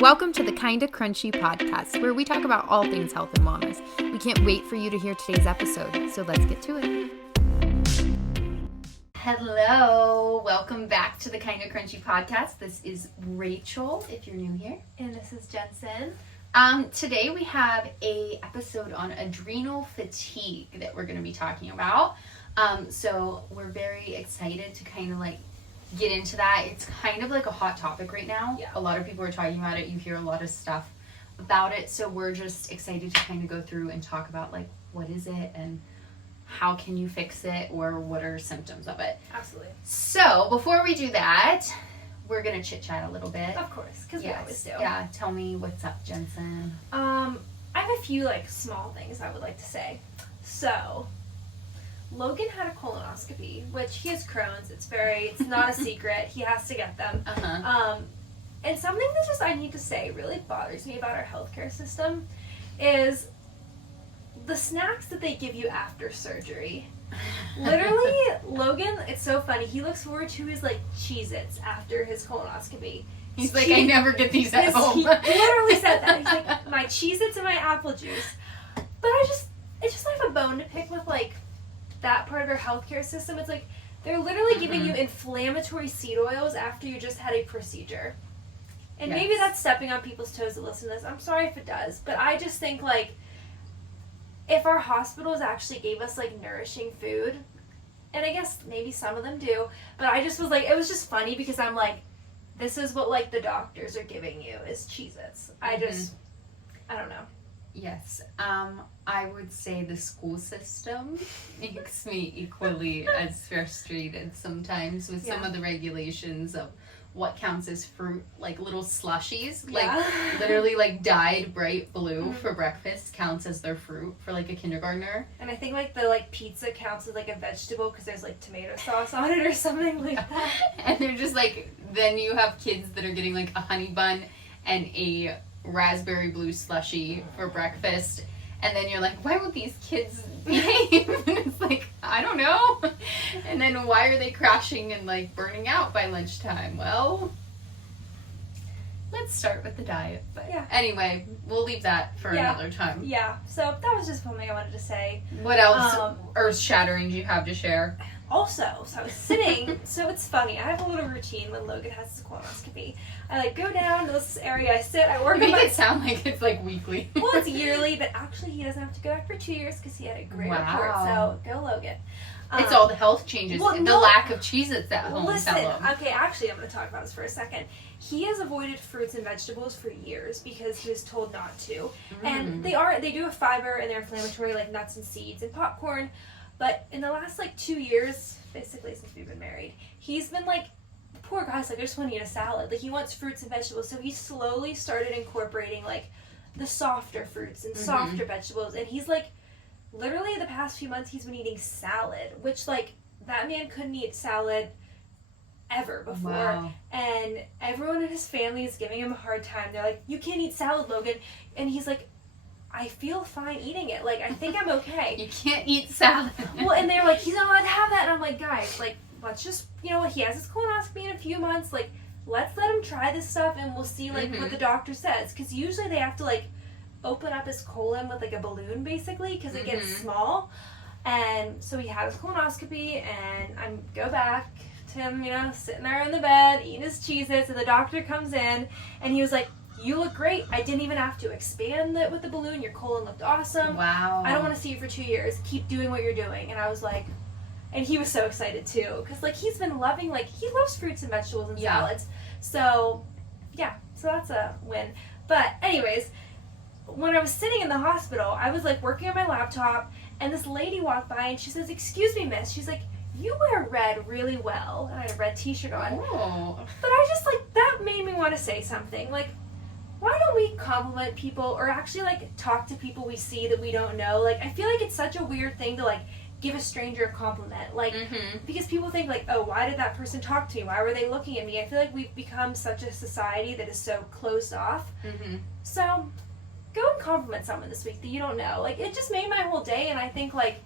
Welcome to the Kinda Krunchy podcast, where we talk about all things health and wellness. We can't wait for you to hear today's episode, so let's get to it. Hello, welcome back to the Kinda Krunchy podcast. This is Rachel, if you're new here. And this is Jensen. Today we have a episode on adrenal fatigue that we're going to be talking about. So we're very excited to kind of like get into that. It's kind of like a hot topic right now. Yeah. A lot of people are talking about it. You hear a lot of stuff about it. So we're just excited to kind of go through and talk about like what is it and how can you fix it or what are symptoms of it. Absolutely. So before we do that, we're going to chit chat a little bit. Of course, because we always do. Yeah, tell me what's up, Jensen. I have a few small things I would like to say. So, Logan had a colonoscopy, which he has Crohn's. It's not a secret. He has to get them. And something that just I need to say really bothers me about our healthcare system is the snacks that they give you after surgery. Literally, Logan, it's so funny. He looks forward to his Cheez-Its after his colonoscopy. He's like, I never get these at home. He literally said that. He's like, my Cheez-Its and my apple juice. But I just have a bone to pick with that part of our healthcare system. It's they're literally giving you inflammatory seed oils after you just had a procedure. And maybe that's stepping on people's toes to listen to this. I'm sorry if it does. But I just think if our hospitals actually gave us nourishing food, and I guess maybe some of them do, but I just was it was just funny because I'm this is what the doctors are giving you is Cheez-Its. I don't know. Yes. I would say the school system makes me equally as frustrated sometimes with some of the regulations of what counts as fruit, little slushies, literally dyed bright blue for breakfast counts as their fruit for a kindergartner. And I think the pizza counts as a vegetable because there's tomato sauce on it or something like that. And they're just then you have kids that are getting a honey bun and a raspberry blue slushie for breakfast. And then you're why won't these kids behave? And it's I don't know. And then why are they crashing and burning out by lunchtime? Well, let's start with the diet. But anyway, we'll leave that for another time. Yeah, so that was just something I wanted to say. What else earth-shattering do you have to share? Also, so I was sitting, so it's funny, I have a little routine when Logan has his colonoscopy. I go down to this area, I sit, I work on my... it sound like it's weekly. Well, it's yearly, but actually he doesn't have to go back for 2 years because he had a great report, so go Logan. It's all the health changes, the lack of Cheez-Its at home. Listen, okay, actually I'm going to talk about this for a second. He has avoided fruits and vegetables for years because he was told not to. And they do have fiber and they're inflammatory nuts and seeds and popcorn. But in the last 2 years, basically since we've been married, he's been poor guy's I just want to eat a salad. He wants fruits and vegetables. So he slowly started incorporating the softer fruits and softer vegetables. And he's literally the past few months he's been eating salad, which that man couldn't eat salad ever before. Wow. And everyone in his family is giving him a hard time. They're you can't eat salad, Logan. And he's I feel fine eating it. I think I'm okay. You can't eat salad. Well, and they're he's not allowed to have that. And I'm guys, let's just, he has his colonoscopy in a few months. Let's let him try this stuff and we'll see, what the doctor says. Because usually they have to, open up his colon with, a balloon, basically, because it gets small. And so he had his colonoscopy, and I go back to him, sitting there in the bed, eating his Cheez-Its, and the doctor comes in, and he was you look great. I didn't even have to expand it with the balloon. Your colon looked awesome. Wow. I don't want to see you for 2 years. Keep doing what you're doing. And I was and he was so excited too. Because he's been loving, he loves fruits and vegetables and salads. So, yeah. So that's a win. But anyways, when I was sitting in the hospital, I was working on my laptop. And this lady walked by and she says, "Excuse me, miss." She's "You wear red really well." And I had a red t-shirt on. Oh. But I just that made me want to say something. Why don't we compliment people or actually talk to people we see that we don't know? I feel it's such a weird thing to give a stranger a compliment. Because people think oh, why did that person talk to me? Why were they looking at me? I feel we've become such a society that is so closed off. So go and compliment someone this week that you don't know. It just made my whole day, and I think I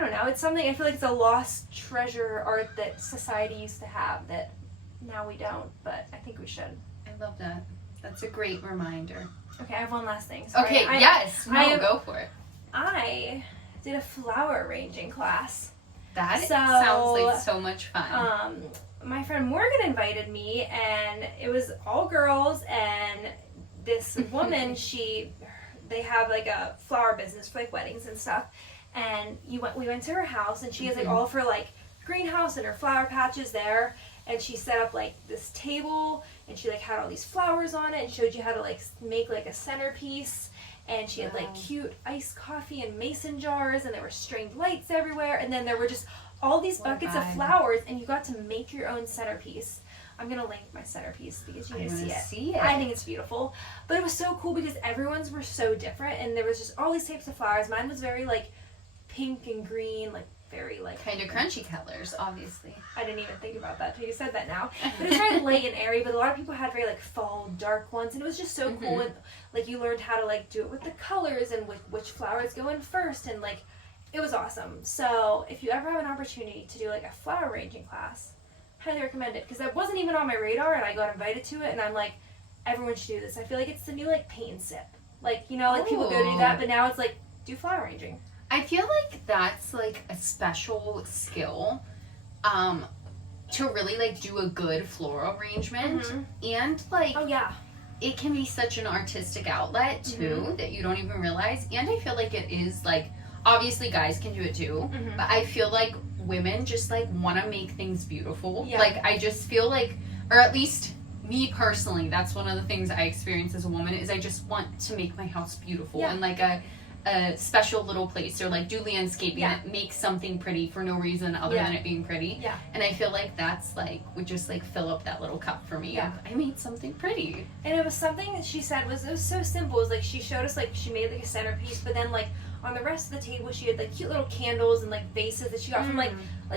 don't know, it's something, I feel it's a lost treasure art that society used to have that now we don't, but I think we should. I love that. That's a great reminder. Okay, I have one last thing. Sorry. Okay, yes. No, go for it. I did a flower arranging class. That sounds like so much fun. My friend Morgan invited me, and it was all girls, and this woman, they have like a flower business for like weddings and stuff, and we went to her house, and she has like all of her like greenhouse and her flower patches there, and she set up like this table, and she like had all these flowers on it, and showed you how to like make like a centerpiece. And she had like cute iced coffee and mason jars, and there were stringed lights everywhere, and then there were just all these buckets of flowers, and you got to make your own centerpiece. I'm gonna link my centerpiece because you need to see it. I think it's beautiful. But it was so cool because everyone's were so different, and there was just all these types of flowers. Mine was very like pink and green, like very like kind of crunchy colors, obviously. I didn't even think about that till you said that now. But it was very light and airy, but a lot of people had very like fall dark ones, and it was just so cool. And like you learned how to like do it with the colors and with which flowers go in first, and like it was awesome. So if you ever have an opportunity to do like a flower arranging class, highly recommend it, because that wasn't even on my radar, and I got invited to it, and I'm like, everyone should do this. I feel like it's the new like paint and sip. Like, you know, like people go do that, but now it's like do flower arranging. I feel like that's like a special skill to really like do a good floral arrangement, and like it can be such an artistic outlet too that you don't even realize. And I feel like it is like, obviously guys can do it too, but I feel like women just like want to make things beautiful. Like I just feel like, or at least me personally, that's one of the things I experience as a woman, is I just want to make my house beautiful and like a special little place, or like do landscaping that makes something pretty for no reason other than it being pretty. And I feel like that's like would just like fill up that little cup for me. I made something pretty. And it was something that she said was, it was so simple. It was like she showed us like she made like a centerpiece, but then like on the rest of the table she had like cute little candles and like vases that she got from like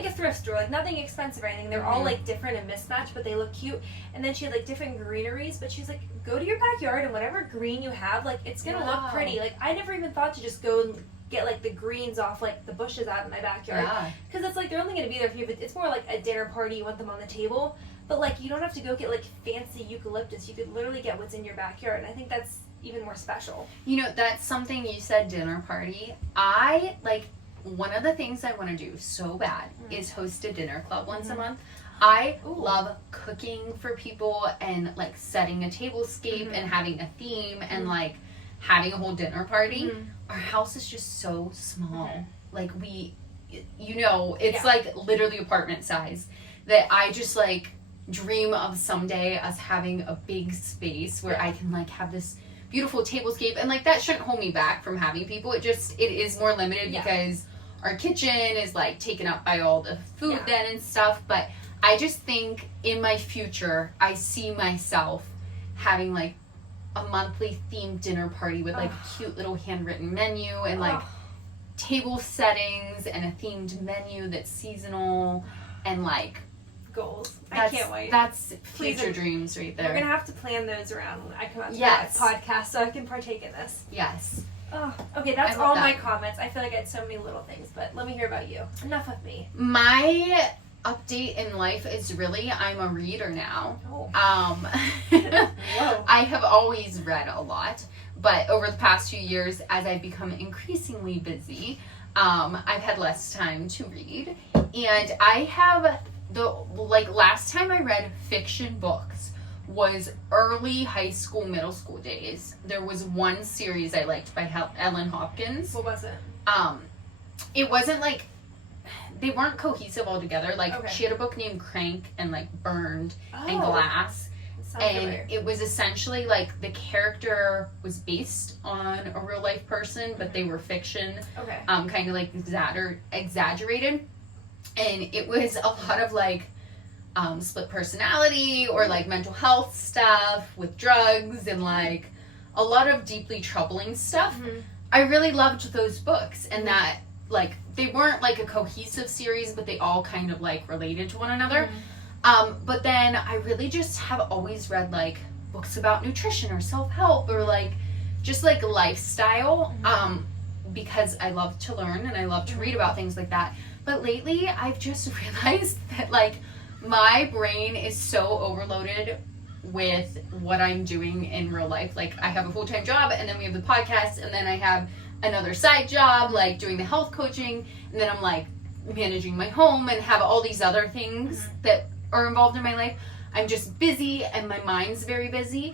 a thrift store, like nothing expensive or anything. They're all like different and mismatched, but they look cute. And then she had like different greeneries, but she's like, go to your backyard and whatever green you have, like it's gonna look pretty. Like I never even thought to just go and get like the greens off like the bushes out in my backyard, because it's like they're only gonna be there for you, but it's more like a dinner party, you want them on the table. But like you don't have to go get like fancy eucalyptus, you could literally get what's in your backyard, and I think that's even more special. You know, that's something you said, dinner party. I like, one of the things I want to do so bad is host a dinner club once a month. I love cooking for people and like setting a tablescape and having a theme and like having a whole dinner party. Our house is just so small. Like you know, it's like literally apartment size, that I just like dream of someday us having a big space where I can like have this beautiful tablescape, and like that shouldn't hold me back from having people. It is more limited because our kitchen is like taken up by all the food then and stuff. But I just think in my future I see myself having like a monthly themed dinner party with like a cute little handwritten menu and like table settings and a themed menu that's seasonal, and like goals. I can't wait. That's future dreams right there. We're gonna have to plan those around when I come out to this podcast so I can partake in this. Yes. Oh, okay, that's all my comments. I feel like I had so many little things, but let me hear about you. Enough of me. My update in life is really, I'm a reader now. Whoa. I have always read a lot, but over the past few years, as I've become increasingly busy, I've had less time to read, and I have last time I read fiction books was early high school, middle school days. There was one series I liked by Ellen Hopkins. What was it? It wasn't like, they weren't cohesive altogether. Like she had a book named Crank and like Burned and Glass. And it was essentially like the character was based on a real life person, but they were fiction. Kind of like exaggerated. And it was a lot of like split personality or like mental health stuff with drugs and like a lot of deeply troubling stuff. I really loved those books, and that like they weren't like a cohesive series, but they all kind of like related to one another. But then I really just have always read like books about nutrition or self-help or like just like lifestyle, because I love to learn and I love to read about things like that. But lately I've just realized that like my brain is so overloaded with what I'm doing in real life. Like, I have a full-time job, and then we have the podcast, and then I have another side job, like doing the health coaching, and then I'm like managing my home and have all these other things that are involved in my life. I'm just busy, and my mind's very busy,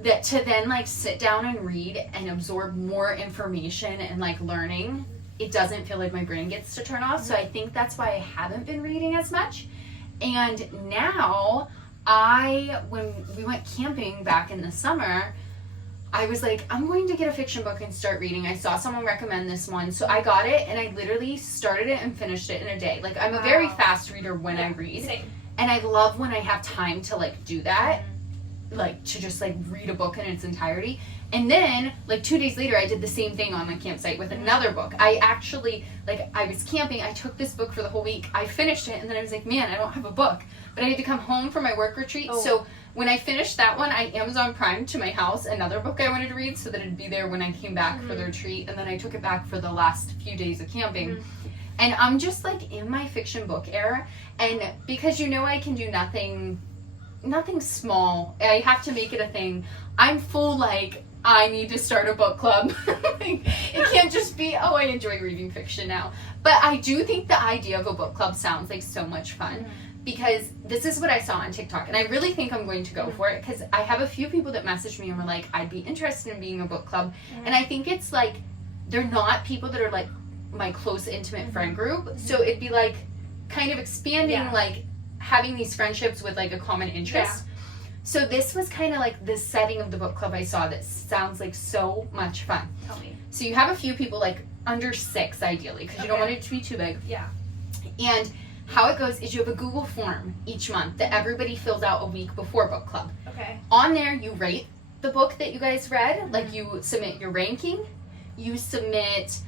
that to then like sit down and read and absorb more information and like learning, it doesn't feel like my brain gets to turn off. So I think that's why I haven't been reading as much. And now when we went camping back in the summer, I was like, I'm going to get a fiction book and start reading. I saw someone recommend this one, so I got it, and I literally started it and finished it in a day. Like, I'm a very fast reader when I read. Same. And I love when I have time to like do that, like to just like read a book in its entirety. And then like 2 days later, I did the same thing on the campsite with another book. I actually, like, I was camping, I took this book for the whole week, I finished it, and then I was like, man, I don't have a book. But I had to come home from my work retreat, so when I finished that one, I Amazon Primed to my house another book I wanted to read so that it'd be there when I came back for the retreat, and then I took it back for the last few days of camping. And I'm just like in my fiction book era, and because I can do nothing small, I have to make it a thing. I'm full like, I need to start a book club. Like, it can't just be, oh, I enjoy reading fiction now. But I do think the idea of a book club sounds like so much fun. Because this is what I saw on TikTok, and I really think I'm going to go for it, because I have a few people that messaged me and were like, I'd be interested in being a book club. And I think it's like, they're not people that are like my close, intimate friend group, so it'd be like kind of expanding, like having these friendships with like a common interest. So this was kind of like this setting of the book club I saw that sounds like so much fun. Tell me. So you have a few people, like under 6 ideally, because you don't want it to be too big. Yeah. And how it goes is you have a Google form each month that everybody fills out a week before book club. Okay. On there, you rate the book that you guys read. Like, you submit your ranking. You submit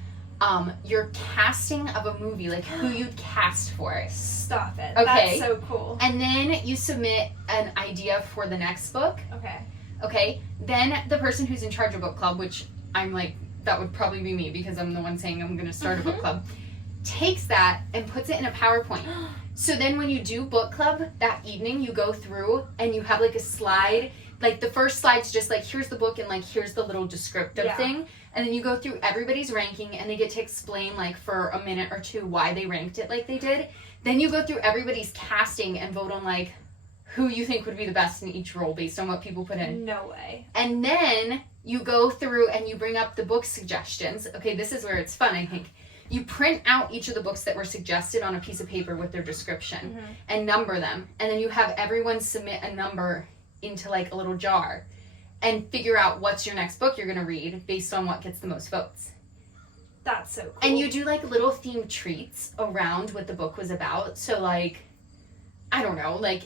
your casting of a movie, like who you'd cast for it. Stop it. Okay. That's so cool. And then you submit an idea for the next book. Okay. Okay. Then the person who's in charge of book club, which I'm like, that would probably be me because I'm the one saying I'm going to start a book club, takes that and puts it in a PowerPoint. So then when you do book club that evening, you go through and you have like a slide. Like, the first slide's just like, here's the book and like here's the little descriptive thing. And then you go through everybody's ranking and they get to explain like for a minute or two why they ranked it like they did. Then you go through everybody's casting and vote on like who you think would be the best in each role based on what people put in. No way. And then you go through and you bring up the book suggestions. Okay, this is where it's fun, I think. You print out each of the books that were suggested on a piece of paper with their description and number them. And then you have everyone submit a number into like a little jar and figure out what's your next book you're going to read based on what gets the most votes. That's so cool. And you do like little themed treats around what the book was about. So like, I don't know, like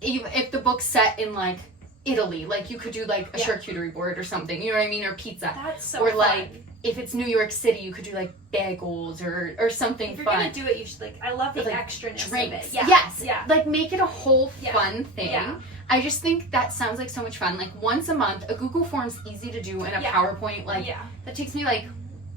if the book's set in like Italy, like you could do like a charcuterie board or something, you know what I mean? Or pizza. That's so or fun. Like if it's New York City, you could do like bagels or something if you're fun. Gonna do it, you should like. I love the like extraness drinks. of it. Yeah. Yes. Yeah. Like make it a whole fun thing. Yeah. I just think that sounds like so much fun. Like once a month, a Google form's easy to do, and a PowerPoint, like that takes me like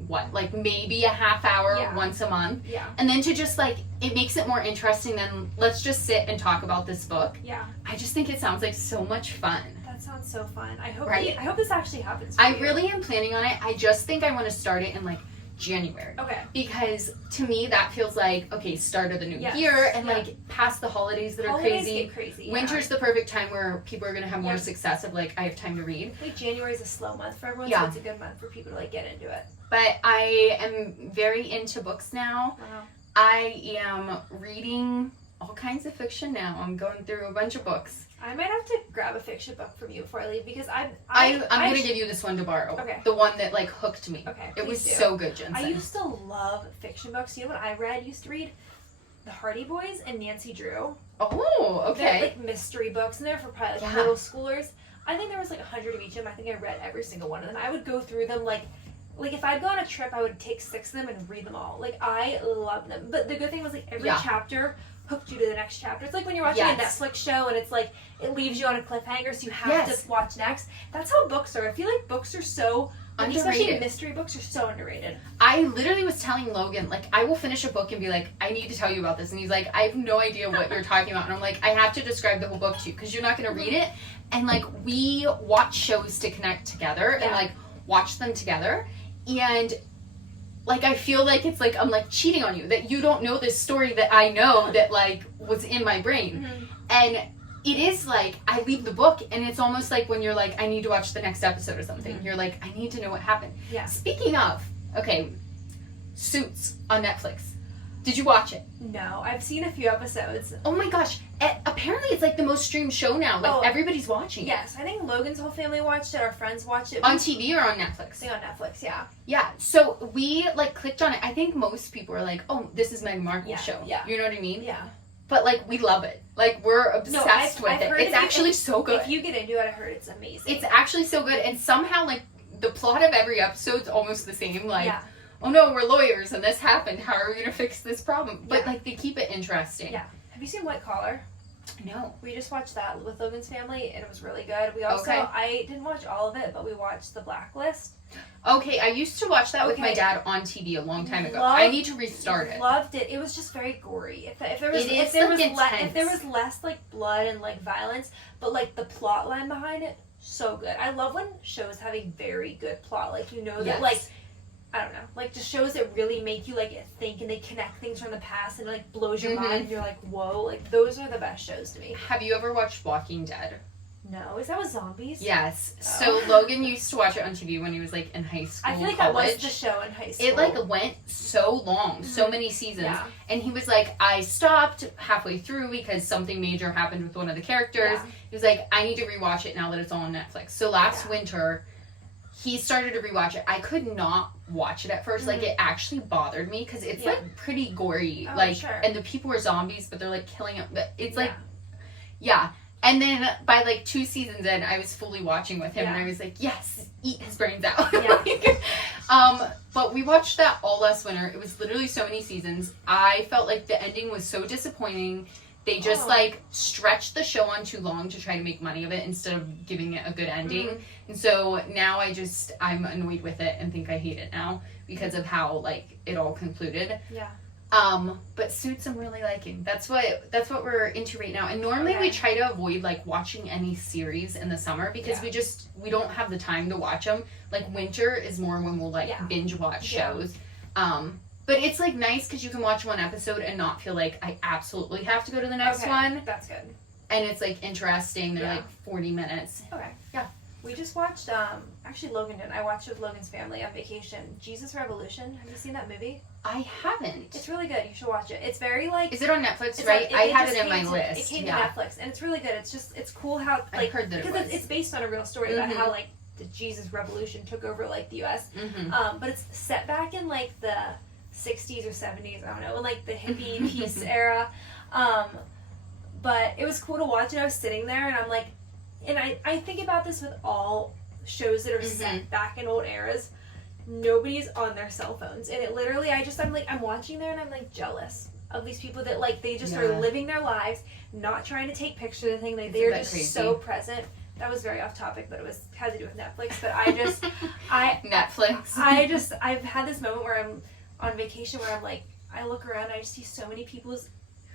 what, like maybe a half hour once a month. Yeah. And then to just like, it makes it more interesting than let's just sit and talk about this book. Yeah. I just think it sounds like so much fun. That sounds so fun. I hope Right? I hope this actually happens for I you. really am planning on it. I just think I want to start it in like January. Okay. Because to me that feels like, okay, start of the new year and like past the holidays that Holidays are crazy. get crazy. Winter's the perfect time where people are going to have more success of like, I have time to read. I think January's a slow month for everyone, so it's a good month for people to like get into it. But I am very into books now. Wow. I am reading all kinds of fiction now. I'm going through a bunch of books. I might have to grab a fiction book from you before I leave because I'm going to give you this one to borrow. Okay. The one that like hooked me. Okay. It was do. so good, Jensen. I used to love fiction books. You know what I used to read? The Hardy Boys and Nancy Drew. Oh, okay. They're like mystery books, and they're for probably like middle schoolers. I think there was like 100 of each of them. I think I read every single one of them. I would go through them like if I'd go on a trip, I would take 6 of them and read them all. Like, I love them. But the good thing was like every chapter hooked you to the next chapter. It's like when you're watching a Netflix show and it's like it leaves you on a cliffhanger, so you have to watch next. That's how books are. I feel like books are so underrated. Especially mystery books are so underrated. I literally was telling Logan, like, I will finish a book and be like, I need to tell you about this. And he's like, I have no idea what you're talking about. And I'm like, I have to describe the whole book to you because you're not going to read it. And, like, we watch shows to connect together and, like, watch them together. And, like, I feel like it's, like, I'm, like, cheating on you. That you don't know this story that I know that, like, was in my brain. And it is, like, I leave the book and it's almost like when you're, like, I need to watch the next episode or something. You're, like, I need to know what happened. Yeah. Speaking of, okay, Suits on Netflix. Did you watch it? No, I've seen a few episodes. Oh my gosh. Apparently it's like the most streamed show now. Like everybody's watching it. Yes, I think Logan's whole family watched it. Our friends watched it. On TV or on Netflix? I think on Netflix, yeah. Yeah, so we like clicked on it. I think most people are like, oh, this is Meghan Markle's show. Yeah. You know what I mean? Yeah. But like we love it. Like we're obsessed with it. It's actually so good. If you get into it, I heard it's amazing. It's actually so good. And somehow like the plot of every episode's almost the same. Like, oh no, we're lawyers and this happened. How are we going to fix this problem? But like they keep it interesting. Yeah. Have you seen White Collar? No. We just watched that with Logan's family and it was really good. We also, I didn't watch all of it, but we watched The Blacklist. Okay, I used to watch that with my dad on TV a long time ago. I need to restart it. Loved it. It was just very gory. If there was less like blood and like violence, but like the plot line behind it, so good. I love when shows have a very good plot. Like you know that like I don't know, like just shows that really make you like think and they connect things from the past and it, like blows your mind and you're like, whoa, like those are the best shows to me. Have you ever watched Walking Dead? No, is that with zombies? Yes. So Logan used to watch it on TV when he was like in high school. I feel like that was the show in high school. It like went so long, so many seasons. Yeah. And he was like, I stopped halfway through because something major happened with one of the characters. Yeah. He was like, I need to rewatch it now that it's all on Netflix. So last winter he started to rewatch it. I could not watch it at first. Like it actually bothered me because it's like pretty gory. And the people are zombies, but they're like killing them. But it's like, And then by like 2 seasons in, I was fully watching with him, and I was like, yes, eat his brains out. But we watched that all last winter. It was literally so many seasons. I felt like the ending was so disappointing. They just like stretched the show on too long to try to make money of it instead of giving it a good ending. And so now I'm annoyed with it and think I hate it now because of how like it all concluded. Yeah. But Suits I'm really liking. That's what we're into right now. And normally we try to avoid like watching any series in the summer because we don't have the time to watch them. Like winter is more when we'll like binge watch shows. But it's like nice because you can watch one episode and not feel like I absolutely have to go to the next one. That's good. And it's like interesting. They're like 40 minutes. Okay. Yeah. We just watched, actually Logan didn't. I watched it with Logan's family on vacation. Jesus Revolution. Have you seen that movie? I haven't. It's really good. You should watch it. It's very like... Is it on Netflix, right? I have it in my list. It came to Netflix. And it's really good. It's cool how... Like, I heard that it was. Because it's based on a real story about how like the Jesus Revolution took over like the U.S. But it's set back in like the 60s or 70s. I don't know. In like the hippie peace era. But it was cool to watch. And I was sitting there and I'm like... And I think about this with all shows that are set back in old eras. Nobody's on their cell phones. And it literally, I'm watching there and I'm like jealous of these people that like, they just are living their lives, not trying to take pictures of the thing. Like, they're just so present. That was very off topic, but it had to do with Netflix. But Netflix. I've had this moment where I'm on vacation where I'm like, I look around and I just see so many people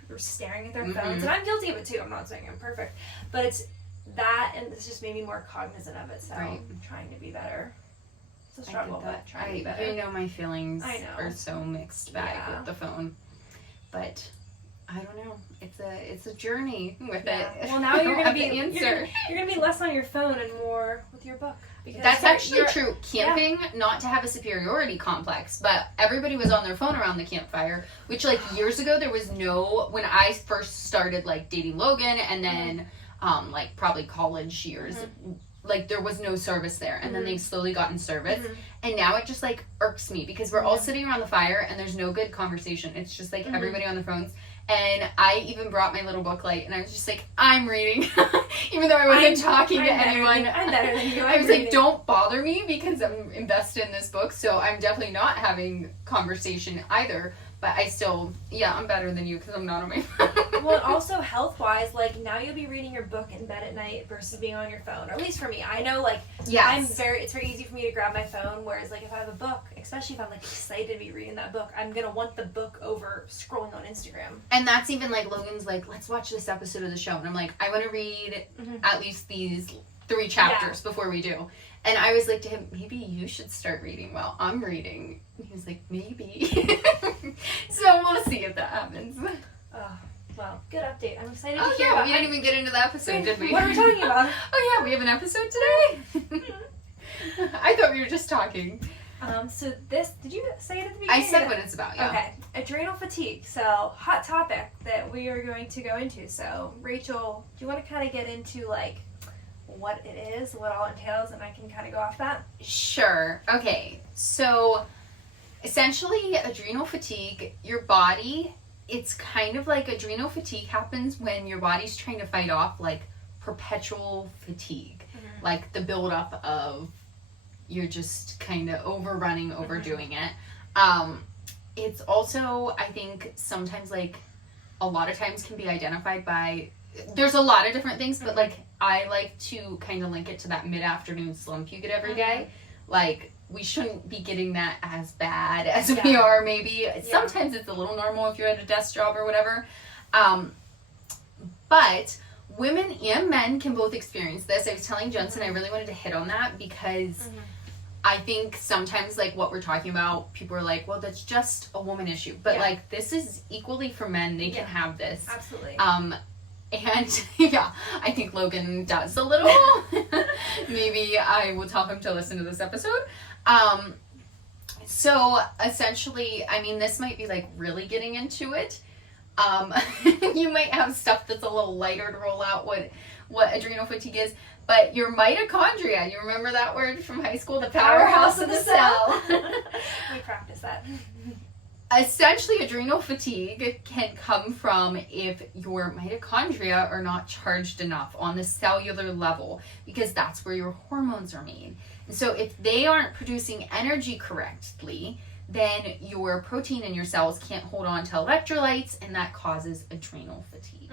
who are staring at their phones. And I'm guilty of it too. I'm not saying I'm perfect. But it's that, and it's just made me more cognizant of it, so I'm trying to be better. It's a struggle, but trying to be better. You know my feelings are so mixed bag with the phone, but I don't know. It's a journey with it. Well, now you're gonna be less on your phone and more with your book. That's actually true. Camping, not to have a superiority complex, but everybody was on their phone around the campfire, which like years ago there was no. When I first started like dating Logan, and then. Like probably college years, like there was no service there, and then they've slowly gotten service, and now it just like irks me because we're all sitting around the fire and there's no good conversation. It's just like everybody on their phones, and I even brought my little book light and I was just like, I'm reading, even though I wasn't talking to anyone. I'm better than you. I was like, don't bother me because I'm invested in this book, so I'm definitely not having conversation either. But I still, I'm better than you because I'm not on my phone. Well, and also health-wise, like, now you'll be reading your book in bed at night versus being on your phone. Or at least for me. I know, like, yes. it's very easy for me to grab my phone, whereas, like, if I have a book, especially if I'm, like, excited to be reading that book, I'm going to want the book over scrolling on Instagram. And that's even, like, Logan's like, let's watch this episode of the show. And I'm like, I want to read at least these 3 chapters before we do. And I was like to him, maybe you should start reading while I'm reading. And he was like, maybe. So we'll see if that happens. Oh, well, good update. I'm excited to Oh, hear yeah, about we didn't even get into the episode, did we? What are we talking about? Oh, yeah, we have an episode today? I thought we were just talking. So this, did you say it at the beginning? I said what it's about, yeah. Okay, adrenal fatigue. So, hot topic that we are going to go into. So, Rachel, do you want to kind of get into, like, what it is, what all entails, and I can kind of go off that? Sure. Okay. So, essentially, adrenal fatigue, your body, it's kind of like adrenal fatigue happens when your body's trying to fight off, like, perpetual fatigue. Like, the buildup of you're just kind of overrunning, overdoing it. It's also, I think, sometimes, like, a lot of times can be identified by, there's a lot of different things, but, like, I like to kind of link it to that mid-afternoon slump you get every day. Like, we shouldn't be getting that as bad as we are, maybe. Sometimes it's a little normal if you're at a desk job or whatever. But women and men can both experience this. I was telling Jensen I really wanted to hit on that because I think sometimes, like, what we're talking about, people are like, well, that's just a woman issue. But, like, this is equally for men. They can have this. Absolutely. And, I think Logan does a little. Maybe I will tell him to listen to this episode. So, essentially, I mean, this might be, like, really getting into it. You might have stuff that's a little lighter to roll out what adrenal fatigue is. But your mitochondria, you remember that word from high school? The powerhouse of the cell. We practice that. Essentially, adrenal fatigue can come from if your mitochondria are not charged enough on the cellular level, because that's where your hormones are made. And so if they aren't producing energy correctly, then your protein in your cells can't hold on to electrolytes, and that causes adrenal fatigue.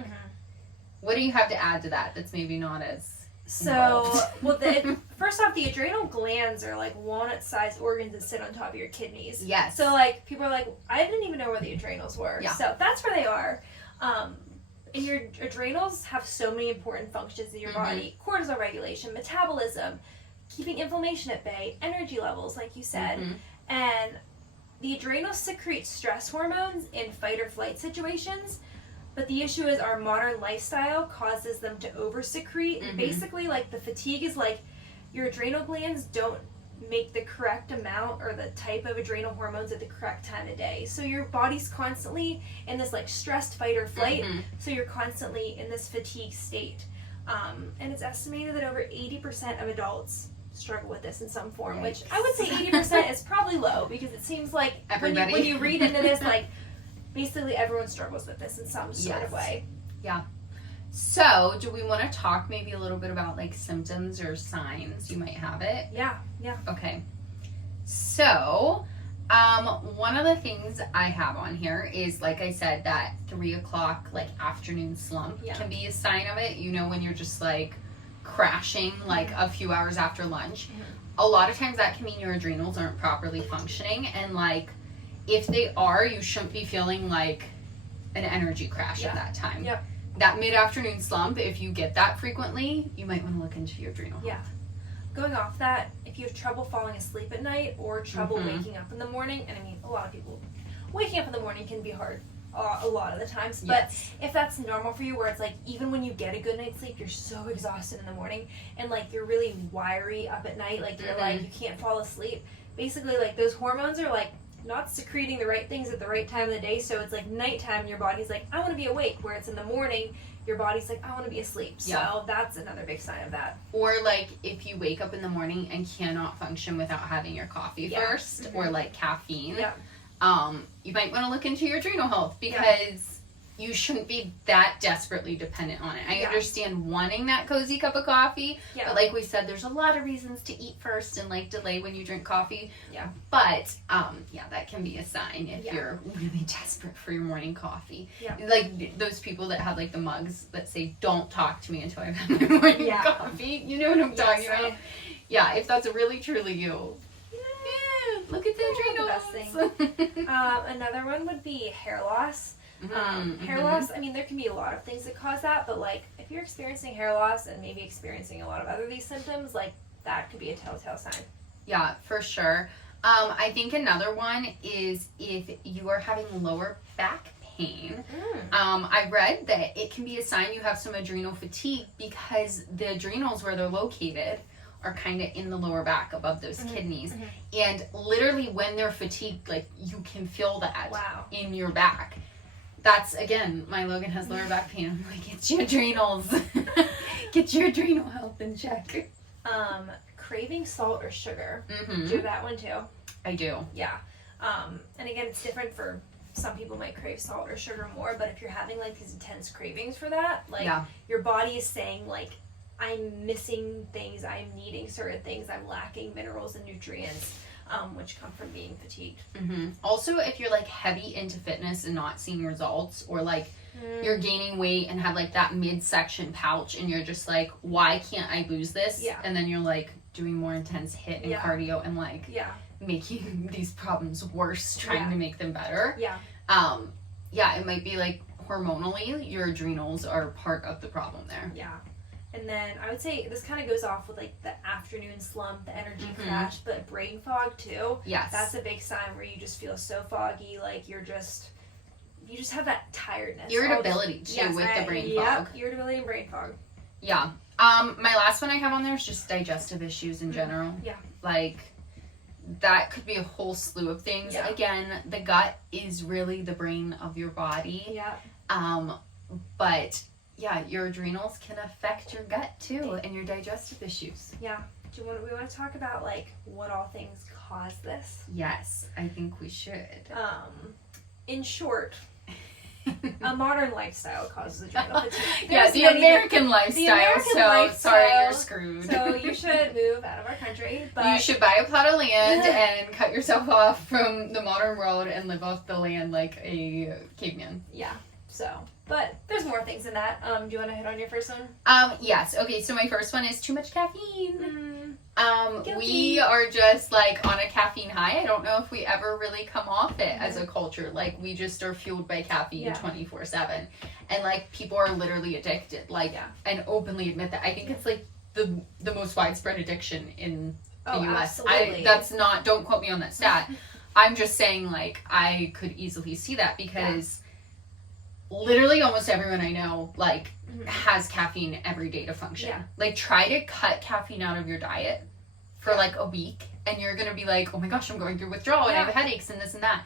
What do you have to add to that that's maybe not as involved? Well, first off, the adrenal glands are like walnut-sized organs that sit on top of your kidneys. Yes. So, like, people are like, I didn't even know where the adrenals were. Yeah. So that's where they are. And your adrenals have so many important functions in your body. Cortisol regulation, metabolism, keeping inflammation at bay, energy levels, like you said. And the adrenals secrete stress hormones in fight or flight situations. But the issue is our modern lifestyle causes them to over-secrete. And basically, like, the fatigue is like your adrenal glands don't make the correct amount or the type of adrenal hormones at the correct time of day. So your body's constantly in this, like, stressed fight or flight. So you're constantly in this fatigue state. And it's estimated that over 80% of adults struggle with this in some form, which I would say 80% is probably low, because it seems like when you read into this, like, basically everyone struggles with this in some sort of way. Yeah. So, do we want to talk maybe a little bit about, like, symptoms or signs you might have it? Yeah. Okay. So, one of the things I have on here is, like I said, that 3 o'clock, like, afternoon slump can be a sign of it. You know, when you're just, like, crashing, like, a few hours after lunch. A lot of times that can mean your adrenals aren't properly functioning, and, like, if they are, you shouldn't be feeling like an energy crash at that time. That mid-afternoon slump, if you get that frequently, you might want to look into your adrenal health. Going off that, if you have trouble falling asleep at night or trouble waking up in the morning, and I mean, a lot of people, waking up in the morning can be hard a lot of the times, but if that's normal for you, where it's like, even when you get a good night's sleep, you're so exhausted in the morning, and, like, you're really wiry up at night, like, you're like, you can't fall asleep. Basically, like, those hormones are, like, not secreting the right things at the right time of the day, so it's like nighttime and your body's like, I want to be awake, where it's in the morning your body's like, I want to be asleep. So that's another big sign of that. Or, like, if you wake up in the morning and cannot function without having your coffee first, or, like, caffeine, you might want to look into your adrenal health, because you shouldn't be that desperately dependent on it. I understand wanting that cozy cup of coffee, but like we said, there's a lot of reasons to eat first and like delay when you drink coffee. Yeah. But that can be a sign if you're really desperate for your morning coffee. Yeah. Like those people that have like the mugs that say, "Don't talk to me until I've had my morning coffee." You know what I'm talking about? Yeah, if that's really truly you. Yeah, look at the adrenals. The best thing. Another one would be hair loss. Hair loss, I mean, there can be a lot of things that cause that, but like if you're experiencing hair loss and maybe experiencing a lot of other these symptoms, like that could be a telltale sign. Yeah, for sure. I think another one is if you are having lower back pain. I read that it can be a sign you have some adrenal fatigue because the adrenals, where they're located, are kind of in the lower back above those kidneys. And literally when they're fatigued, like you can feel that in your back. That's, again, my Logan has lower back pain. I'm like, it's your adrenals. Get your adrenal health in check. Craving salt or sugar. Do you have that one too? I do. Yeah. And again, it's different for some people might crave salt or sugar more, but if you're having like these intense cravings for that, like your body is saying like, I'm missing things, I'm needing certain things, I'm lacking minerals and nutrients. Which come from being fatigued. Also, if you're like heavy into fitness and not seeing results, or like you're gaining weight and have like that midsection pouch and you're just like, why can't I lose this? And then you're like doing more intense HIIT and cardio and like making these problems worse, trying to make them better. It might be like hormonally your adrenals are part of the problem there. And then I would say this kind of goes off with like the afternoon slump, the energy crash, but brain fog too. That's a big sign where you just feel so foggy, like you just have that tiredness. Irritability too with the brain fog. Irritability and brain fog. My last one I have on there is just digestive issues in general. Like that could be a whole slew of things. Again, the gut is really the brain of your body. But your adrenals can affect your gut too and your digestive issues. We want to talk about like what all things cause this? Yes, I think we should. In short, a modern lifestyle causes adrenal fatigue. The American lifestyle. Sorry, you're screwed. So you should move out of our country. But you should buy a plot of land and cut yourself off from the modern world and live off the land like a caveman. But there's more things in that. Do you want to hit on your first one? Yes. Okay, so my first one is too much caffeine. Guilty. We are just like on a caffeine high. I don't know if we ever really come off it as a culture. Like we just are fueled by caffeine 24/7. And like people are literally addicted. Like and openly admit that. I think it's like the most widespread addiction in the US. Absolutely. Don't quote me on that stat. I'm just saying like I could easily see that because literally almost everyone I know like has caffeine every day to function. Like try to cut caffeine out of your diet for like a week and you're gonna be like, oh my gosh, I'm going through withdrawal and I have headaches and this and that.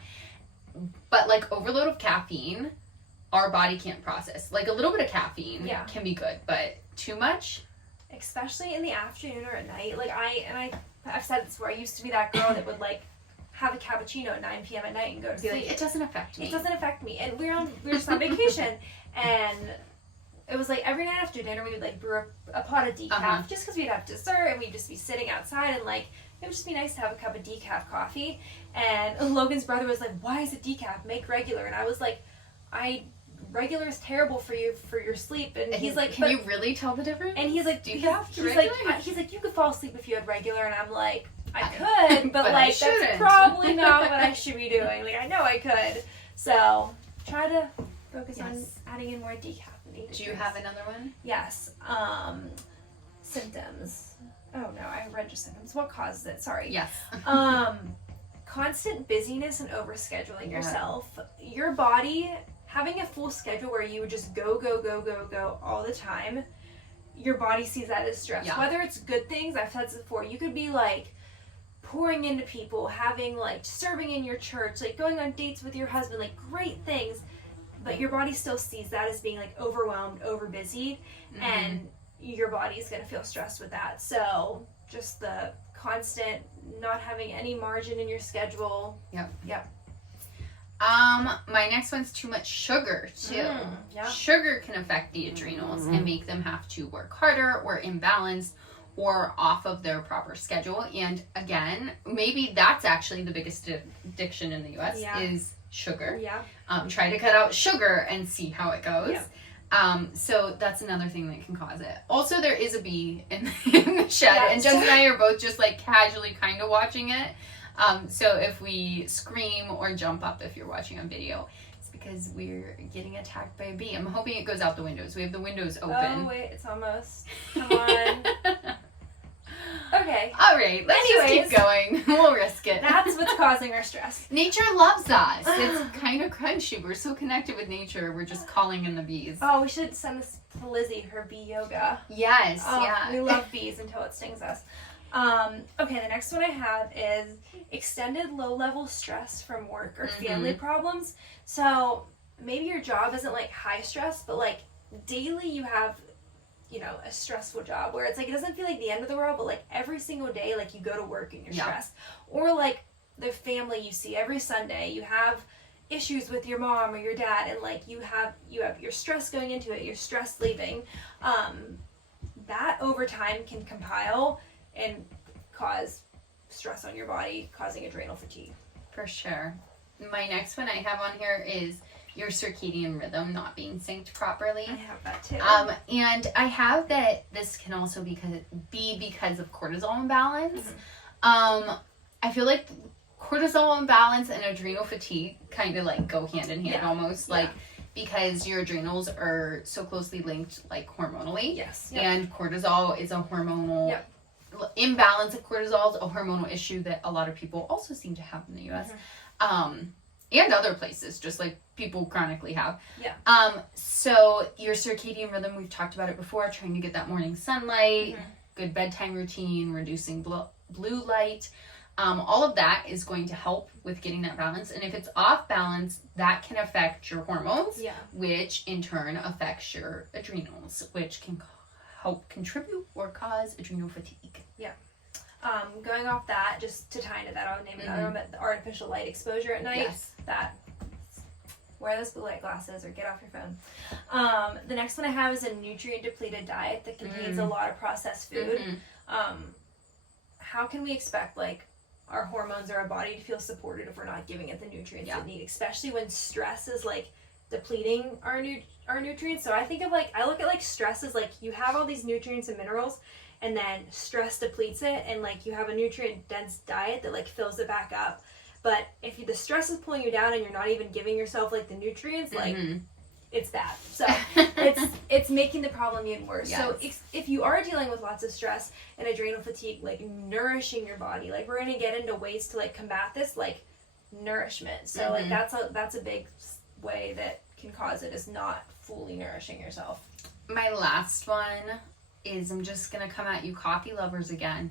But like overload of caffeine, our body can't process. Like a little bit of caffeine can be good, but too much, especially in the afternoon or at night. Like I've said this where I used to be that girl that would like have a cappuccino at 9 p.m. at night and go to sleep. Like, it doesn't affect me. It doesn't affect me. And we were just on vacation, and it was like every night after dinner we would like brew a pot of decaf just because we'd have dessert and we'd just be sitting outside and like it would just be nice to have a cup of decaf coffee. And Logan's brother was like, "Why is it decaf? Make regular." And I was like, regular is terrible for you for your sleep." And he's like, "Can you really tell the difference?" And he's like, he's like, "You could fall asleep if you had regular." And I'm like, I could, but like that's probably not what I should be doing. Like I know I could, so try to focus on adding in more decaffeinated. Do you have another one? Yes. Symptoms. Oh no, I read just symptoms. What causes it? Sorry. Yes. Constant busyness and overscheduling yourself. Your body having a full schedule where you would just go all the time. Your body sees that as stress. Whether it's good things, I've said this before. You could be like pouring into people, having like serving in your church, like going on dates with your husband, like great things, but your body still sees that as being like overwhelmed, over busy, and your body's gonna feel stressed with that. So just the constant not having any margin in your schedule. My next one's too much sugar too. Yeah. Sugar can affect the adrenals and make them have to work harder or imbalanced or off of their proper schedule. And again, maybe that's actually the biggest addiction in the US is sugar. Yeah. Try to cut out sugar and see how it goes. Yeah. So that's another thing that can cause it. Also, there is a bee in the shed, and Jensen and I are both just like casually kind of watching it. So if we scream or jump up if you're watching on video, it's because we're getting attacked by a bee. I'm hoping it goes out the windows. We have the windows open. Oh, wait, it's almost. Come on. Okay. All right, let's just keep going. We'll risk it. That's what's causing our stress. Nature loves us. It's kind of crunchy. We're so connected with nature. We're just calling in the bees. Oh, we should send this to Lizzie, her bee yoga. Yes, We love bees until it stings us. Okay, the next one I have is extended low-level stress from work or family problems. So maybe your job isn't like high stress, but like daily you have, you know, a stressful job where it's like it doesn't feel like the end of the world, but like every single day, like you go to work and you're stressed. Or like the family you see every Sunday, you have issues with your mom or your dad, and like you have your stress going into it, your stress leaving. That over time can compile and cause stress on your body, causing adrenal fatigue. For sure. My next one I have on here is your circadian rhythm not being synced properly. I have that too. And I have that this can also be because of cortisol imbalance. I feel like cortisol imbalance and adrenal fatigue kind of like go hand in hand almost, like because your adrenals are so closely linked like hormonally. Yes. And cortisol is a hormonal imbalance of cortisol is a hormonal issue that a lot of people also seem to have in the US. And other places, just like people chronically have. So your circadian rhythm, we've talked about it before, trying to get that morning sunlight, good bedtime routine, reducing blue light. All of that is going to help with getting that balance. And if it's off balance, that can affect your hormones, which in turn affects your adrenals, which can help contribute or cause adrenal fatigue. Going off that, just to tie into that, I'll name another one, but the artificial light exposure at night. That, wear those blue light glasses or get off your phone. The next one I have is a nutrient depleted diet that contains a lot of processed food. How can we expect like our hormones or our body to feel supported if we're not giving it the nutrients it needs, especially when stress is like depleting our nutrients? So I look at like stress as like you have all these nutrients and minerals, and then stress depletes it, and like you have a nutrient dense diet that like fills it back up. But if the stress is pulling you down and you're not even giving yourself like the nutrients, like it's bad. So it's making the problem even worse. So if you are dealing with lots of stress and adrenal fatigue, like nourishing your body, like we're gonna get into ways to like combat this, like nourishment. So like that's a big way that can cause it, is not fully nourishing yourself. My last one is, I'm just gonna come at you coffee lovers again.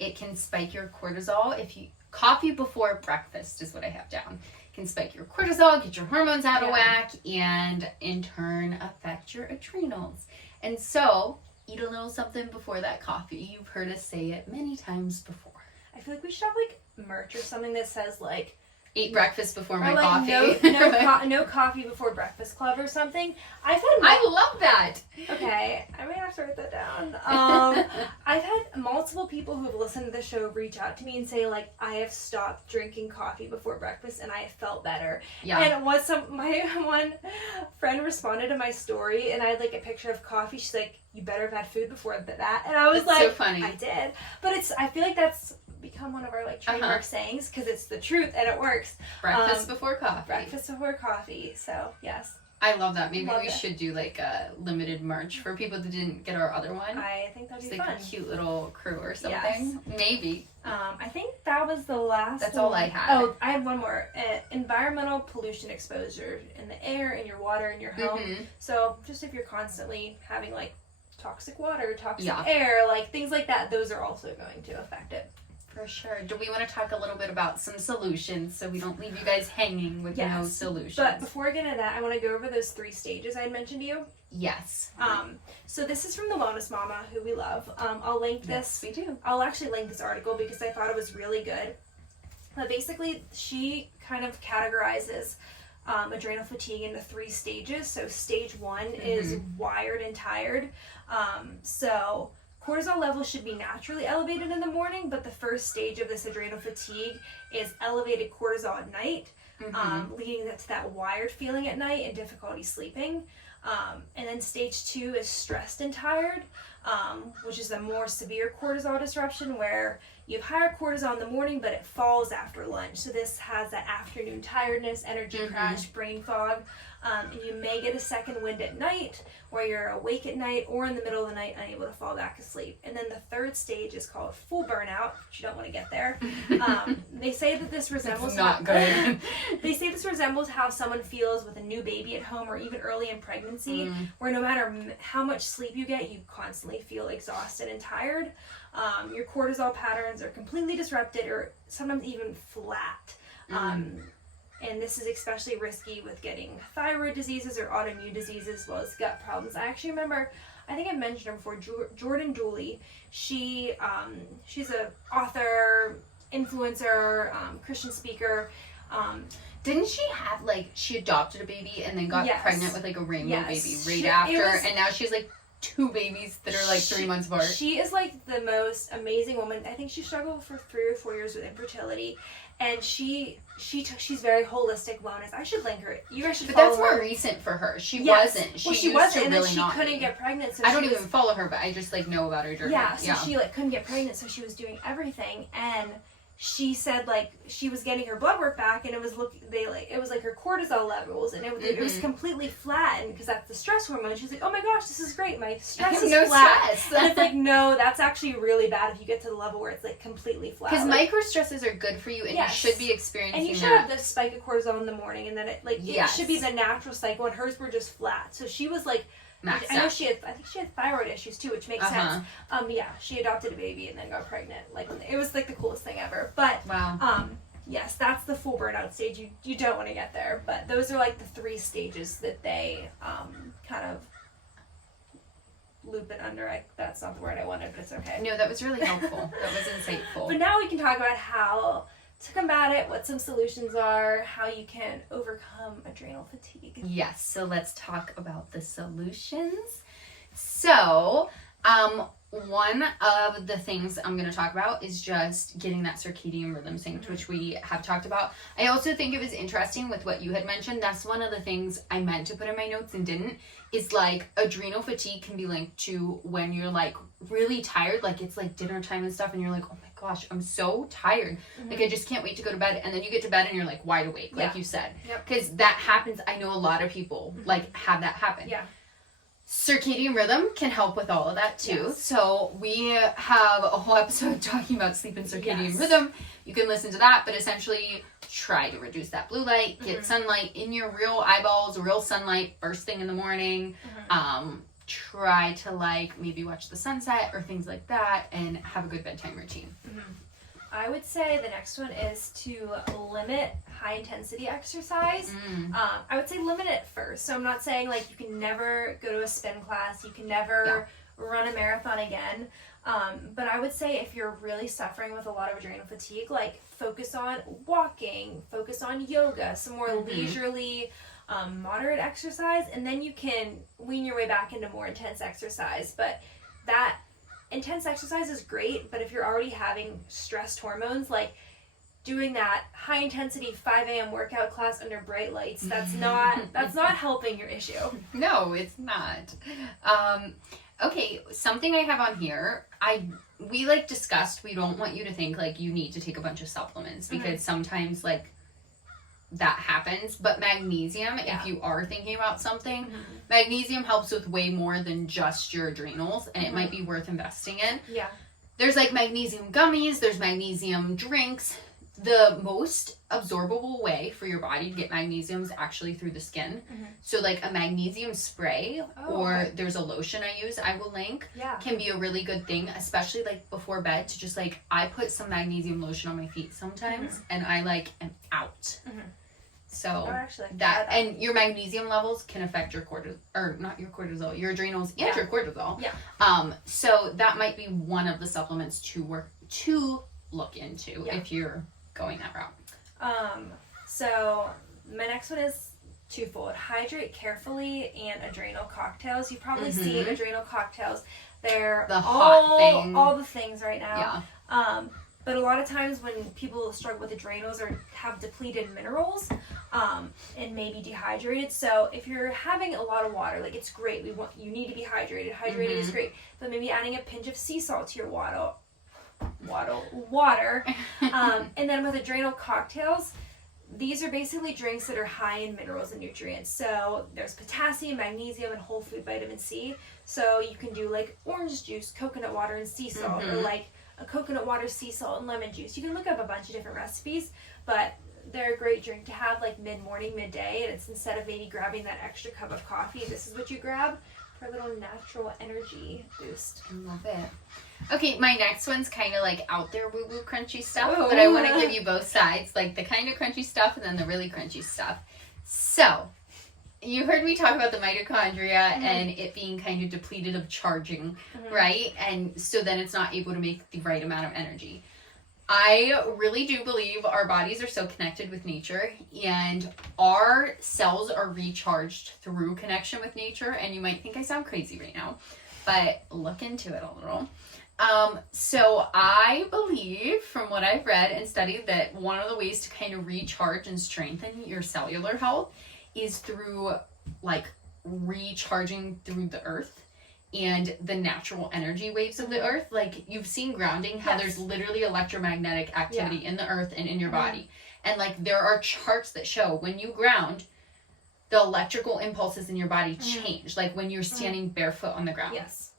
It can spike your cortisol. Coffee before breakfast is what I have down. Can spike your cortisol, get your hormones out of whack, and in turn affect your adrenals. And so eat a little something before that coffee. You've heard us say it many times before. I feel like we should have like merch or something that says like eat breakfast before my like coffee. No coffee before breakfast club or something. I love that. Okay, I may have to write that down. I've had multiple people who have listened to the show reach out to me and say like, I have stopped drinking coffee before breakfast and I have felt better. And my one friend responded to my story, and I had like a picture of coffee. She's like, you better have had food before that. And I was That's like, so funny. I did. But I feel like that's become one of our like trademark sayings, because it's the truth and it works. Breakfast before coffee. Breakfast before coffee. So yes, I love that. Maybe we should do like a limited merch for people that didn't get our other one. I think that'd be like fun. A cute little crew or something. Maybe. I think that was the last. That's all I had. Oh, I have one more. Environmental pollution exposure in the air, in your water, in your home. So just if you're constantly having like toxic water, toxic air, like things like that, those are also going to affect it. For sure. Do we want to talk a little bit about some solutions so we don't leave you guys hanging with no solutions? But before I get into that, I want to go over those 3 stages I mentioned to you. Yes. So this is from the Wellness Mama, who we love. I'll link this. Yes, we do. I'll actually link this article because I thought it was really good. But basically, she kind of categorizes adrenal fatigue into 3 stages. So stage 1 is wired and tired. So cortisol levels should be naturally elevated in the morning, but the first stage of this adrenal fatigue is elevated cortisol at night, leading to that wired feeling at night and difficulty sleeping. And then stage 2 is stressed and tired, which is a more severe cortisol disruption where you have higher cortisol in the morning, but it falls after lunch. So this has that afternoon tiredness, energy crash, brain fog, and you may get a second wind at night where you're awake at night or in the middle of the night unable to fall back asleep. And then the third stage is called full burnout, which you don't want to get there. They say that this resembles good. They say this resembles how someone feels with a new baby at home or even early in pregnancy, where no matter how much sleep you get, you constantly feel exhausted and tired. Your cortisol patterns are completely disrupted or sometimes even flat. And this is especially risky with getting thyroid diseases or autoimmune diseases as well as gut problems. I actually remember, I think I mentioned her before, Jordan Dooley. She's an author, influencer, Christian speaker. Didn't she have, like, she adopted a baby and then got pregnant with, like, a rainbow baby right after, and now she's, like, 2 babies that are, like, 3 months apart. She is, like, the most amazing woman. I think she struggled for 3 or 4 years with infertility, and she's very holistic wellness. I should link her. You guys should follow her. But that's more recent for her. She wasn't. She wasn't, and then she couldn't get pregnant. So I don't even follow her, but I just, like, know about her journey. Yeah, so she, like, couldn't get pregnant, so she was doing everything, and she said, like, she was getting her blood work back, and it was like her cortisol levels, and it was completely flattened because that's the stress hormone. She's like, oh my gosh, this is great, my stress is flat. Stress. And it's like, no, that's actually really bad if you get to the level where it's like completely flat. Because micro stresses are good for you, and you should be experiencing that. And you should have this spike of cortisol in the morning, and then it should be the natural cycle, and hers were just flat. So she was like, I think she had thyroid issues too, which makes sense. She adopted a baby and then got pregnant. Like, it was like the coolest thing ever. But yes, that's the full burnout stage. You don't want to get there, but those are like the 3 stages that they kind of loop it under. That's not the word I wanted, but it's okay. No, that was really helpful. That was insightful. But now we can talk about how to combat it, what some solutions are, how you can overcome adrenal fatigue. Yes, so let's talk about the solutions. So, one of the things I'm going to talk about is just getting that circadian rhythm synced, which we have talked about. I also think it was interesting with what you had mentioned. That's one of the things I meant to put in my notes and didn't, is like adrenal fatigue can be linked to when you're like really tired, like it's like dinner time and stuff, and you're like, oh my gosh, I'm so tired. Like, I just can't wait to go to bed. And then you get to bed and you're like wide awake, like you said. Because that happens. I know a lot of people like have that happen. Yeah. Circadian rhythm can help with all of that too. Yes. So we have a whole episode talking about sleep and circadian rhythm. You can listen to that, but essentially try to reduce that blue light, get sunlight in your real eyeballs, real sunlight first thing in the morning. Try to like maybe watch the sunset or things like that and have a good bedtime routine. I would say the next one is to limit high intensity exercise. I would say limit it first. So I'm not saying like you can never go to a spin class, you can never run a marathon again. But I would say if you're really suffering with a lot of adrenal fatigue, like focus on walking, focus on yoga, some more leisurely, moderate exercise, and then you can wean your way back into more intense exercise. But that intense exercise is great, but if you're already having stressed hormones, like doing that high intensity 5 a.m. workout class under bright lights, that's not helping your issue. No, it's not. Okay, something I have on here, we like discussed, we don't want you to think like you need to take a bunch of supplements because sometimes like that happens, but magnesium, if you are thinking about something, magnesium helps with way more than just your adrenals, and it might be worth investing in. There's like magnesium gummies, there's magnesium drinks. The most absorbable way for your body to get magnesium is actually through the skin. So like a magnesium spray or there's a lotion I use, I will link, can be a really good thing, especially like before bed, to just like, I put some magnesium lotion on my feet sometimes and I like am out. So that, and your magnesium levels can affect your cortisol, or not your cortisol, your adrenals and your cortisol. So that might be one of the supplements to look into if you're going that route. So my next one is twofold. Hydrate carefully and adrenal cocktails. You've probably seen adrenal cocktails. They're the hot thing. All the things right now. Yeah. But a lot of times when people struggle with adrenals or have depleted minerals, and maybe dehydrated. So if you're having a lot of water, like it's great. You need to be hydrated. Hydrated is great. But maybe adding a pinch of sea salt to your water. And then with adrenal cocktails, these are basically drinks that are high in minerals and nutrients. So there's potassium, magnesium, and whole food vitamin C. So you can do like orange juice, coconut water, and sea salt, or like a coconut water, sea salt, and lemon juice. You can look up a bunch of different recipes, but they're a great drink to have like mid-morning, midday. And it's instead of maybe grabbing that extra cup of coffee, this is what you grab for a little natural energy boost. I love it. Okay, my next one's kind of like out there woo-woo crunchy stuff, but I want to give you both sides, like the kind of crunchy stuff and then the really crunchy stuff. So, you heard me talk about the mitochondria and it being kind of depleted of charging, right? And so then it's not able to make the right amount of energy. I really do believe our bodies are so connected with nature, and our cells are recharged through connection with nature. And you might think I sound crazy right now, but look into it a little. So I believe from what I've read and studied that one of the ways to kind of recharge and strengthen your cellular health is through like recharging through the earth and the natural energy waves of the earth. Like you've seen grounding, how there's literally electromagnetic activity in the earth and in your body. And like there are charts that show when you ground, the electrical impulses in your body change. Like when you're standing barefoot on the ground. Yes.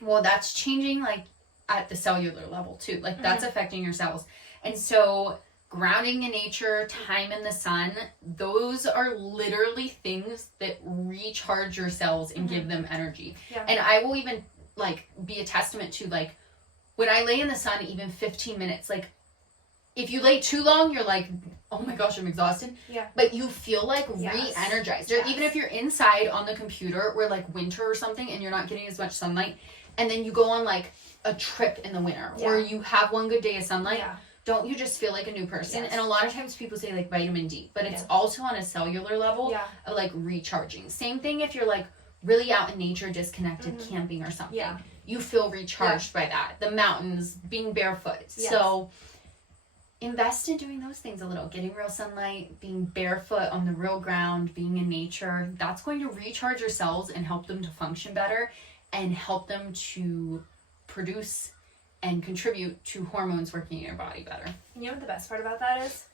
Well, that's changing like at the cellular level too. Like that's affecting your cells. And so grounding in nature, time in the sun, those are literally things that recharge your cells and give them energy. Yeah. And I will even like be a testament to like when I lay in the sun even 15 minutes, like if you lay too long, you're like, oh my gosh, I'm exhausted. Yeah. But you feel like re-energized. Or even if you're inside on the computer or like winter or something and you're not getting as much sunlight, and then you go on like a trip in the winter or you have one good day of sunlight, don't you just feel like a new person? Yes. And a lot of times people say like vitamin D, but it's also on a cellular level of like recharging. Same thing if you're like really out in nature, disconnected, camping or something. Yeah. You feel recharged by that. The mountains, being barefoot. Yes. So invest in doing those things a little. Getting real sunlight, being barefoot on the real ground, being in nature. That's going to recharge your cells and help them to function better and help them to produce and contribute to hormones working in your body better. You know what the best part about that is?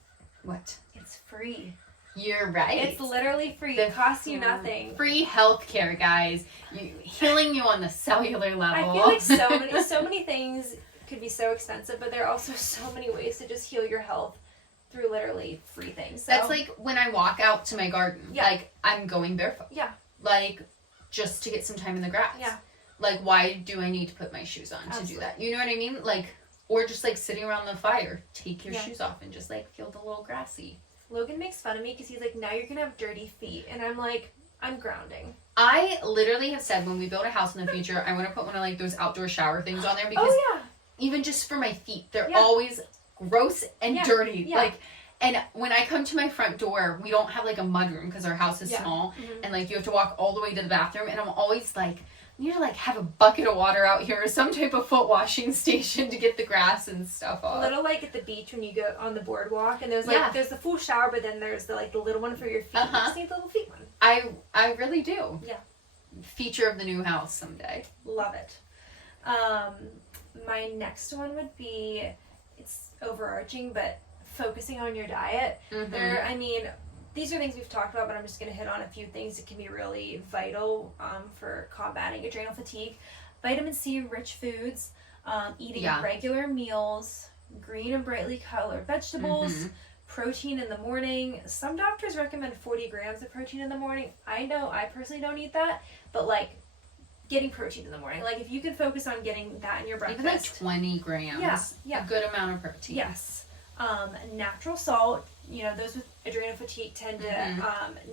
What? It's free. You're right. It's literally free. It costs you nothing. Free healthcare, guys. Healing you on the cellular level. I feel like so many things could be so expensive, but there are also so many ways to just heal your health through literally free things. So. That's like when I walk out to my garden. Yeah. Like I'm going barefoot. Yeah. Like just to get some time in the grass. Yeah. Like, why do I need to put my shoes on to do that? You know what I mean? Like, or just, like, sitting around the fire. Take your shoes off and just, like, feel the little grassy. Logan makes fun of me because he's like, now you're going to have dirty feet. And I'm like, I'm grounding. I literally have said when we build a house in the future, I want to put one of, like, those outdoor shower things on there because even just for my feet, they're always gross and dirty. Yeah. Like, and when I come to my front door, we don't have, like, a mudroom because our house is small. And, like, you have to walk all the way to the bathroom. And I'm always like... You need to like have a bucket of water out here or some type of foot washing station to get the grass and stuff off. A little like at the beach when you go on the boardwalk and there's like there's the full shower, but then there's the like the little one for your feet. You just need the little feet one. I really do. Yeah. Feature of the new house someday. Love it. My next one would be, it's overarching, but focusing on your diet. These are things we've talked about, but I'm just going to hit on a few things that can be really vital for combating adrenal fatigue. Vitamin C rich foods, eating regular meals, green and brightly colored vegetables, protein in the morning. Some doctors recommend 40 grams of protein in the morning. I know I personally don't eat that, but like getting protein in the morning. Like if you can focus on getting that in your breakfast. Even like 20 grams. Yeah. A good amount of protein. Yes. Natural salt. You know, those with adrenal fatigue tend to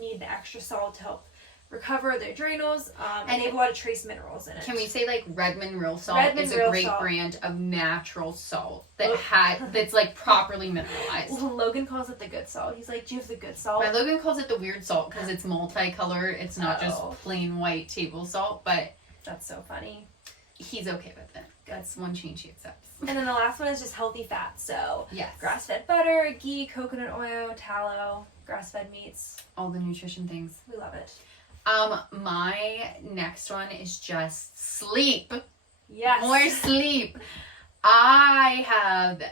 need the extra salt to help recover their adrenals, and they have a lot of trace minerals in it. Can we say like Redmond Real Salt is a great brand of natural salt that's like properly mineralized. Well, Logan calls it the good salt. He's like, do you have the good salt? My Logan calls it the weird salt because it's multicolored. It's not just plain white table salt, but that's so funny. He's okay with it. That's one change he accepts. And then the last one is just healthy fats. So yes, grass-fed butter, ghee, coconut oil, tallow, grass-fed meats. All the nutrition things. We love it. My next one is just sleep. Yes. More sleep.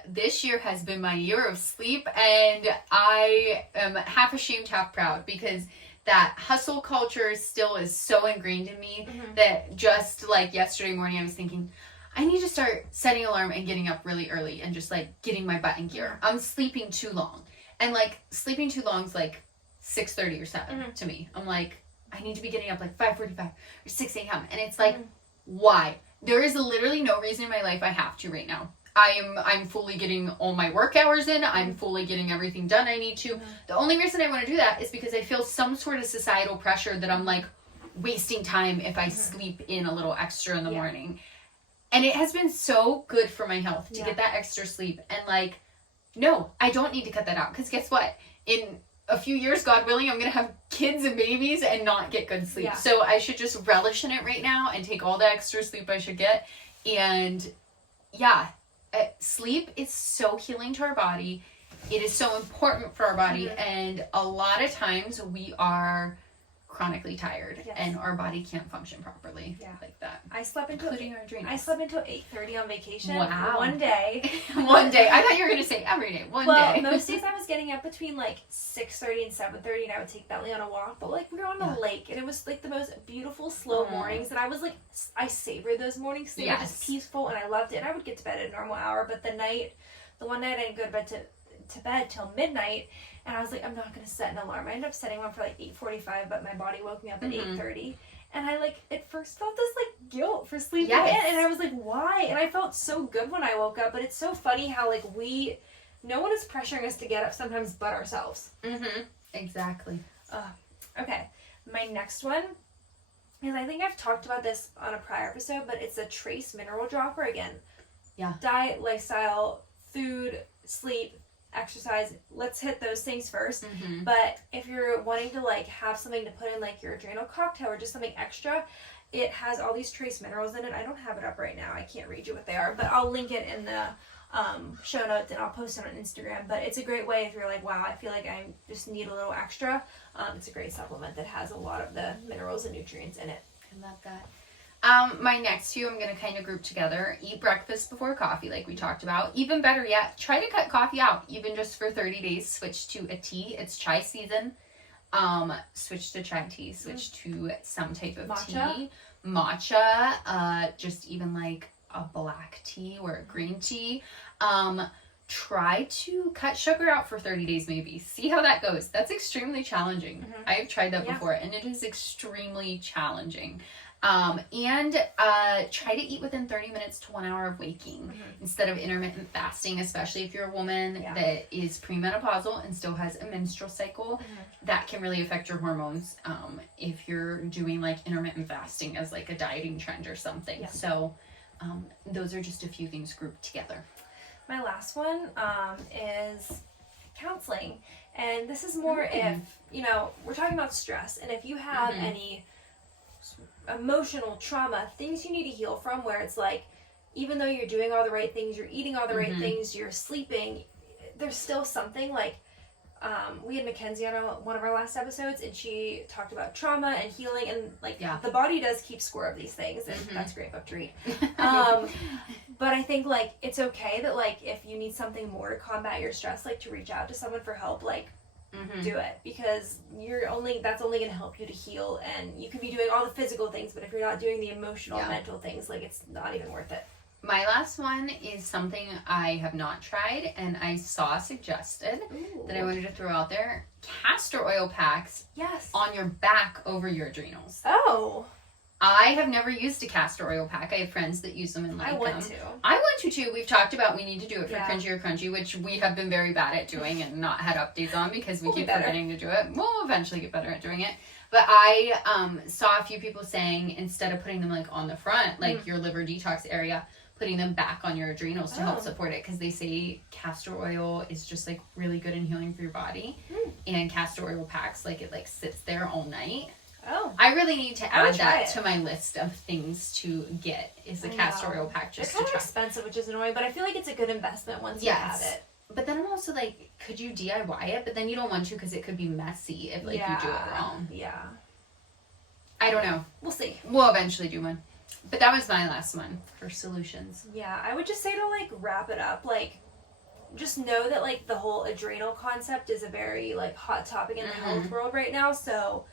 This year has been my year of sleep, and I am half ashamed, half proud, because that hustle culture still is so ingrained in me that just like yesterday morning I was thinking, I need to start setting an alarm and getting up really early and just like getting my butt in gear. I'm sleeping too long. And like sleeping too long is like 6:30 or 7 to me. I'm like, I need to be getting up like 5:45 or 6 a.m. And it's like, why? There is literally no reason in my life I have to right now. I'm fully getting all my work hours in. I'm fully getting everything done I need to. The only reason I want to do that is because I feel some sort of societal pressure that I'm like wasting time if I sleep in a little extra in the morning. And it has been so good for my health to get that extra sleep. And like, no, I don't need to cut that out. Because guess what? In a few years, God willing, I'm going to have kids and babies and not get good sleep. So I should just relish in it right now and take all the extra sleep I should get. And sleep is so healing to our body. It is so important for our body. And a lot of times we are chronically tired and our body can't function properly like that. I slept until including our adrenals. I slept until 8:30 on vacation. Wow. One day. One day. I thought you were going to say every day. One day. Most days I was getting up between like 6:30 and 7:30, and I would take Bentley on a walk. But like we were on the lake, and it was like the most beautiful slow mornings, and I was like, I savored those mornings. They were just peaceful, and I loved it. And I would get to bed at a normal hour, but the one night I didn't go to bed till midnight. And I was like, I'm not going to set an alarm. I ended up setting one for like 8:45, but my body woke me up at 8:30. And I like, at first felt this like guilt for sleeping in. And I was like, why? And I felt so good when I woke up. But it's so funny how like no one is pressuring us to get up sometimes but ourselves. Exactly. Okay. My next one is, I think I've talked about this on a prior episode, but it's a trace mineral dropper again. Yeah. Diet, lifestyle, food, sleep, exercise, let's hit those things first. But if you're wanting to like have something to put in like your adrenal cocktail or just something extra, it has all these trace minerals in it. I don't have it up right now. I can't read you what they are, but I'll link it in the show notes and I'll post it on Instagram. But it's a great way if you're like, wow, I feel like I just need a little extra. It's a great supplement that has a lot of the minerals and nutrients in it. I love that. My next two I'm going to kind of group together. Eat breakfast before coffee, like we talked about. Even better yet, try to cut coffee out, even just for 30 days. Switch to a tea. It's chai season. Switch to chai tea. Switch to some type of tea. Matcha. Just even like a black tea or a green tea. Try to cut sugar out for 30 days maybe. See how that goes. That's extremely challenging. I've tried that before, and it is extremely challenging. And try to eat within 30 minutes to 1 hour of waking instead of intermittent fasting, especially if you're a woman that is premenopausal and still has a menstrual cycle. That can really affect your hormones if you're doing like intermittent fasting as like a dieting trend or something. So those are just a few things grouped together. My last one is counseling. And this is more if, we're talking about stress. And if you have any emotional trauma, things you need to heal from, where it's like, even though you're doing all the right things, you're eating all the right things, you're sleeping, there's still something like, we had Mackenzie on one of our last episodes, and she talked about trauma and healing, and like the body does keep score of these things, and that's a great book to read. But I think like it's okay that like if you need something more to combat your stress, like to reach out to someone for help, like do it, because that's only going to help you to heal. And you could be doing all the physical things, but if you're not doing the emotional mental things, like it's not even worth it. My last one is something I have not tried and I saw suggested that I wanted to throw out there. Castor oil packs on your back over your adrenals. Oh. I have never used a castor oil pack. I have friends that use them and like I want to. I want to too. We've talked about we need to do it for Yeah. Crunchy or Crunchy, which we have been very bad at doing and not had updates on because we We'll be keep better. forgetting to do it. We'll eventually get better at doing it. But I saw a few people saying instead of putting them like on the front, like your liver detox area, putting them back on your adrenals to help support it because they say castor oil is just like really good in healing for your body. And castor oil packs, like it like sits there all night. Oh. I really need to I would add try that it. to my list of things to get is the I castor know. oil pack just It's to kind of try. expensive, which is annoying, but I feel like it's a good investment once you have it. But then I'm also like, could you DIY it? But then you don't want to because it could be messy if like you do it wrong. Yeah. I don't know. We'll see. We'll eventually do one. But that was my last one for solutions. Yeah, I would just say to like wrap it up, like just know that like the whole adrenal concept is a very like hot topic in the health world right now. So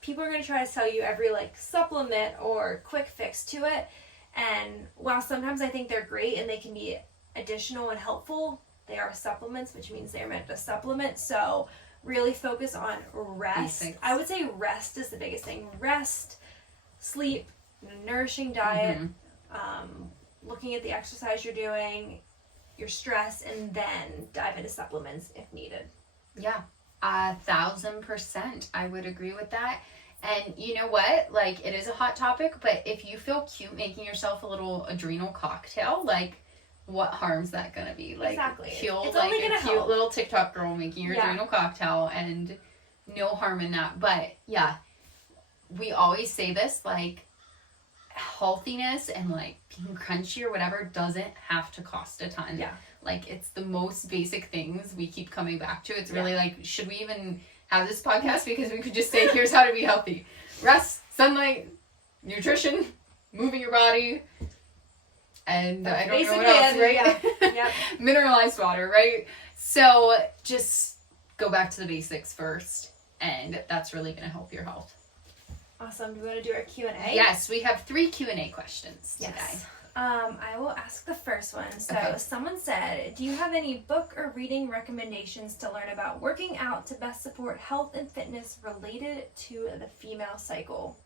people are going to try to sell you every like supplement or quick fix to it. And while sometimes I think they're great and they can be additional and helpful, they are supplements, which means they're meant to supplement. So really focus on rest. Basics. I would say rest is the biggest thing. Rest, sleep, nourishing diet, looking at the exercise you're doing, your stress, and then dive into supplements if needed. Yeah, 1,000%. I would agree with that. And you know what? Like, it is a hot topic, but if you feel cute making yourself a little adrenal cocktail, like, what harm's that gonna be? Like, Exactly. Feel It's like only a gonna cute help. little TikTok girl making your adrenal cocktail, and no harm in that. But yeah, we always say this, like, healthiness and like being crunchy or whatever doesn't have to cost a ton. Yeah. Like, it's the most basic things we keep coming back to. It's really like, should we even have this podcast? Because we could just say, here's how to be healthy. Rest, sunlight, nutrition, moving your body, and I don't know what else, right? Yeah. Yep. Mineralized water, right? So just go back to the basics first, and that's really going to help your health. Awesome. Do we want to do our Q&A? Yes, we have 3 Q&A questions today. Yes. I will ask the first one. So Okay. someone said, do you have any book or reading recommendations to learn about working out to best support health and fitness related to the female cycle?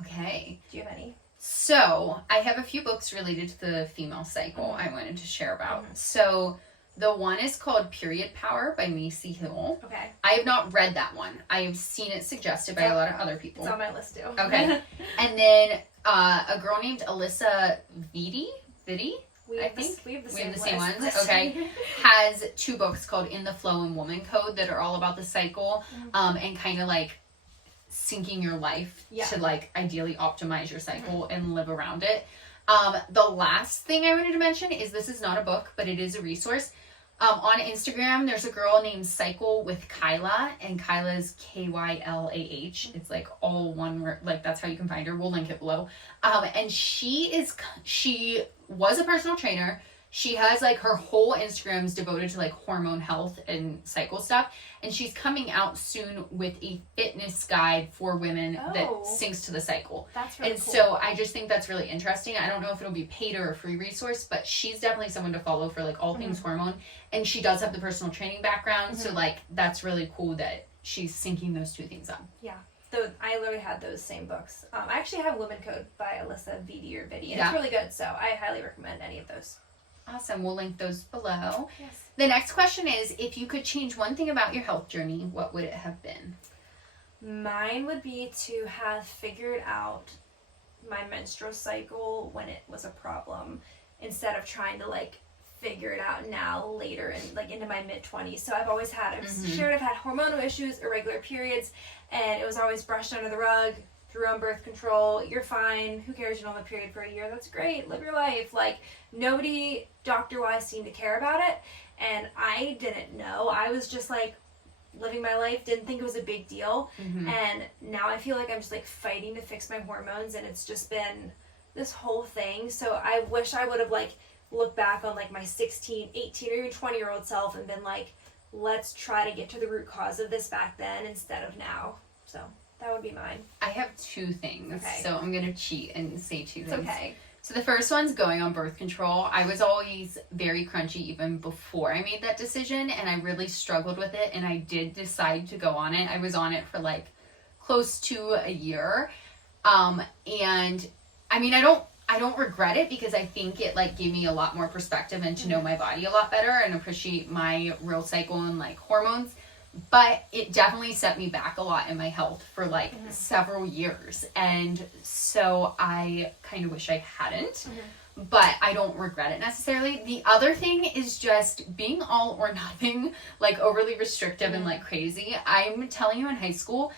Okay. Do you have any? So, I have a few books related to the female cycle I wanted to share about. So, the one is called Period Power by Macy Hill. Okay. I have not read that one. I have seen it suggested by a lot of other people. It's on my list too. Okay. And then a girl named Alyssa Vitti, We I have think we have the we same have the same list. ones. Okay. Has 2 books called In the Flow and Woman Code that are all about the cycle and kind of like syncing your life to like ideally optimize your cycle and live around it. The last thing I wanted to mention is this is not a book, but it is a resource. On Instagram, there's a girl named Cycle with Kyla, and Kyla is Kylah. It's like all one word, like that's how you can find her. We'll link it below. And she was a personal trainer. She has like her whole Instagram is devoted to like hormone health and cycle stuff. And she's coming out soon with a fitness guide for women that syncs to the cycle. That's really and cool. so I just think that's really interesting. I don't know if it'll be paid or a free resource, but she's definitely someone to follow for like all things hormone. And she does have the personal training background. So like that's really cool that she's syncing those 2 things up. Yeah. So I literally had those same books. I actually have Women Code by Alyssa Vitti or Vitti. And it's really good. So I highly recommend any of those. Awesome. We'll link those below. Yes. The next question is, if you could change one thing about your health journey, what would it have been? Mine would be to have figured out my menstrual cycle when it was a problem instead of trying to like figure it out now later and like into my mid-20s. So I've always had, I've had hormonal issues, irregular periods, and it was always brushed under the rug, threw on birth control. You're fine. Who cares? You don't have a period for a year. That's great. Live your life. Like nobody doctor-wise seemed to care about it. And I didn't know. I was just like living my life, didn't think it was a big deal. And now I feel like I'm just like fighting to fix my hormones, and it's just been this whole thing. So I wish I would have like looked back on like my 16, 18, or even 20-year-old self and been like, let's try to get to the root cause of this back then instead of now. So that would be mine. I have 2 things, Okay. so I'm going to cheat and say 2 It's things. okay. So the first one's going on birth control. I was always very crunchy even before I made that decision, and I really struggled with it, and I did decide to go on it. I was on it for like close to a year. And I mean, I don't regret it because I think it like gave me a lot more perspective and to know my body a lot better and appreciate my real cycle and like hormones. But it definitely set me back a lot in my health for like several years. And so I kind of wish I hadn't, but I don't regret it necessarily. The other thing is just being all or nothing, like overly restrictive and like crazy. I'm telling you, in high school,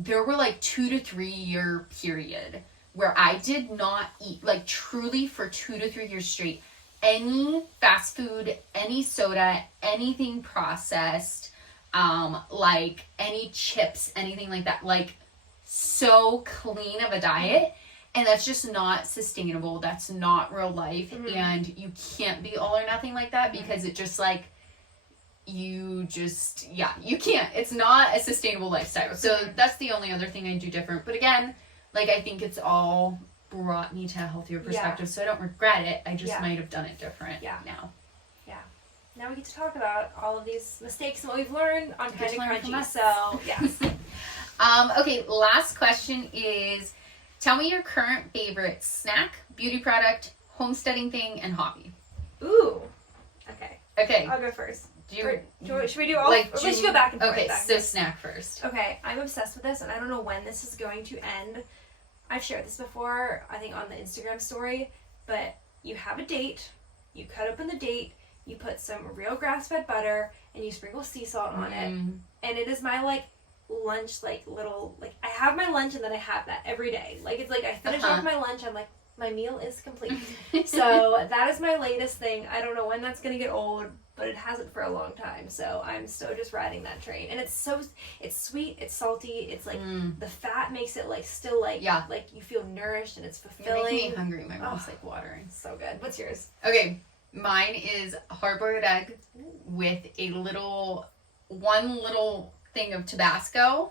there were like 2 to 3 year period where I did not eat, like truly for 2 to 3 years straight, any fast food, any soda, anything processed, like any chips, anything like that, like so clean of a diet. And that's just not sustainable. That's not real life. And you can't be all or nothing like that because it just like, you can't. It's not a sustainable lifestyle. So that's the only other thing I do different. But again, like I think it's all brought me to a healthier perspective. So I don't regret it. I just might have done it different now. Now we get to talk about all of these mistakes and what we've learned on Kind of Crunchy. So, yes. Okay, last question is, tell me your current favorite snack, beauty product, homesteading thing, and hobby. Ooh. Okay. I'll go first. Should we do all? Like, we should go back and forth. Okay, so snack first. Okay, I'm obsessed with this, and I don't know when this is going to end. I've shared this before, I think on the Instagram story, but you have a date, you cut open the date, you put some real grass-fed butter, and you sprinkle sea salt on it. And it is my, like, lunch, like, little, like, I have my lunch, and then I have that every day. Like, it's like I finish off my lunch, I'm like, my meal is complete. So, that is my latest thing. I don't know when that's going to get old, but it hasn't for a long time. So, I'm still just riding that train. And it's sweet, it's salty, it's, like, the fat makes it, like, still, like, like, you feel nourished, and it's fulfilling. You're making me hungry. My mouth's, like, watering. So good. What's yours? Okay. Mine is a hard-boiled egg with one little thing of Tabasco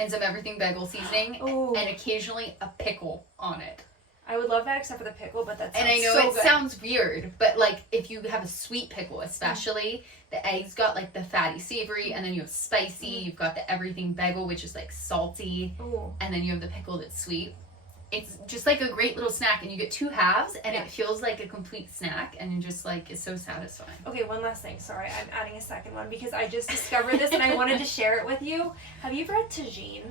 and some everything bagel seasoning and occasionally a pickle on it. I would love that except for the pickle, but that's and I know it sounds weird, but like if you have a sweet pickle, especially the egg's got like the fatty savory, and then you have spicy. You've got the everything bagel, which is like salty, and then you have the pickle that's sweet. It's just like a great little snack, and you get 2 halves, and it feels like a complete snack, and just like it's so satisfying. Okay, one last thing. Sorry, I'm adding a second one because I just discovered this and I wanted to share it with you. Have you ever had tagine?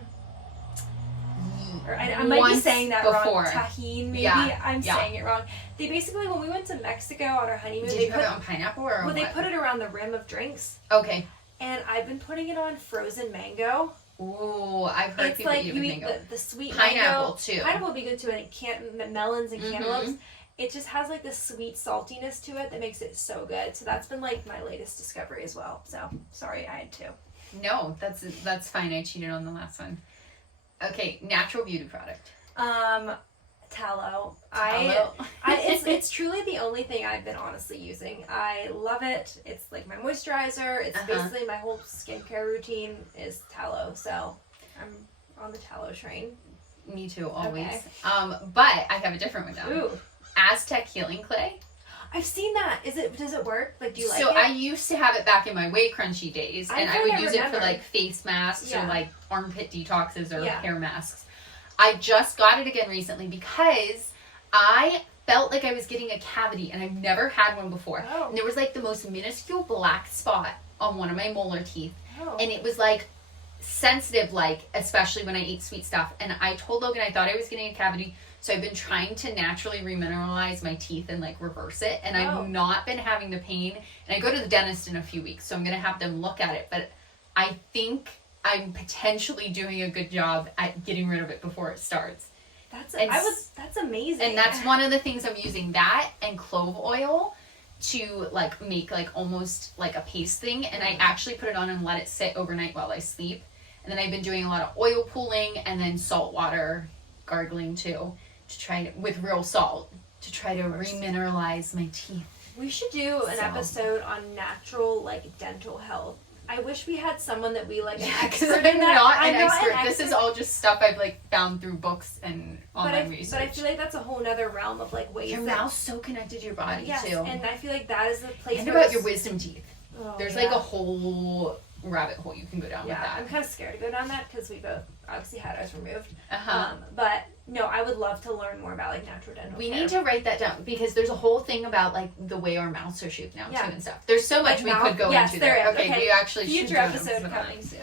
Or I might be saying that wrong. Tahine, maybe. I'm saying it wrong. They basically, when we went to Mexico on our honeymoon, did you put it on pineapple or? Well, they put it around the rim of drinks. Okay. And I've been putting it on frozen mango. Ooh, I've heard people eat it with mango. It's like the sweet pineapple mango. Too. Pineapple would be good too, and melons and cantaloupes. It just has like this sweet saltiness to it that makes it so good. So that's been like my latest discovery as well. So sorry, I had 2. No, that's fine. I cheated on the last one. Okay, natural beauty product. Tallow. It's truly the only thing I've been honestly using. I love it. It's like my moisturizer. It's basically my whole skincare routine is tallow. So I'm on the tallow train. Me too, always. Okay. But I have a different one down. Ooh. Aztec healing clay. I've seen that. Does it work? Like, do you like it? So I used to have it back in my Way Crunchy days, and I would use it for like face masks or like armpit detoxes or hair masks. I just got it again recently because I felt like I was getting a cavity, and I've never had one before. And there was like the most minuscule black spot on one of my molar teeth, and it was like sensitive, like especially when I eat sweet stuff. And I told Logan I thought I was getting a cavity, so I've been trying to naturally remineralize my teeth and like reverse it, and I've not been having the pain. And I go to the dentist in a few weeks, so I'm gonna have them look at it. But I think I'm potentially doing a good job at getting rid of it before it starts. That's amazing. And that's one of the things I'm using, that and clove oil to like make like almost like a paste thing. And I actually put it on and let it sit overnight while I sleep. And then I've been doing a lot of oil pooling and then salt water gargling too, to try to, with real salt, to try to remineralize my teeth. We should do an episode on natural like dental health. I wish we had someone that we like an expert in that. I'm not an expert. This is all just stuff I've like found through books and online research. But I feel like that's a whole other realm of like ways. Your mouth's so connected to your body too. And I feel like that is the place. And about your wisdom teeth. There's like a whole rabbit hole you can go down with that. I'm kind of scared to go down that because we both obviously had ours removed. Uh-huh. But no, I would love to learn more about like natural dental We care. need to write that down because there's a whole thing about like the way our mouths are shaped now too and stuff. There's so much like we could go into there. Okay, we actually should future do an episode on coming soon.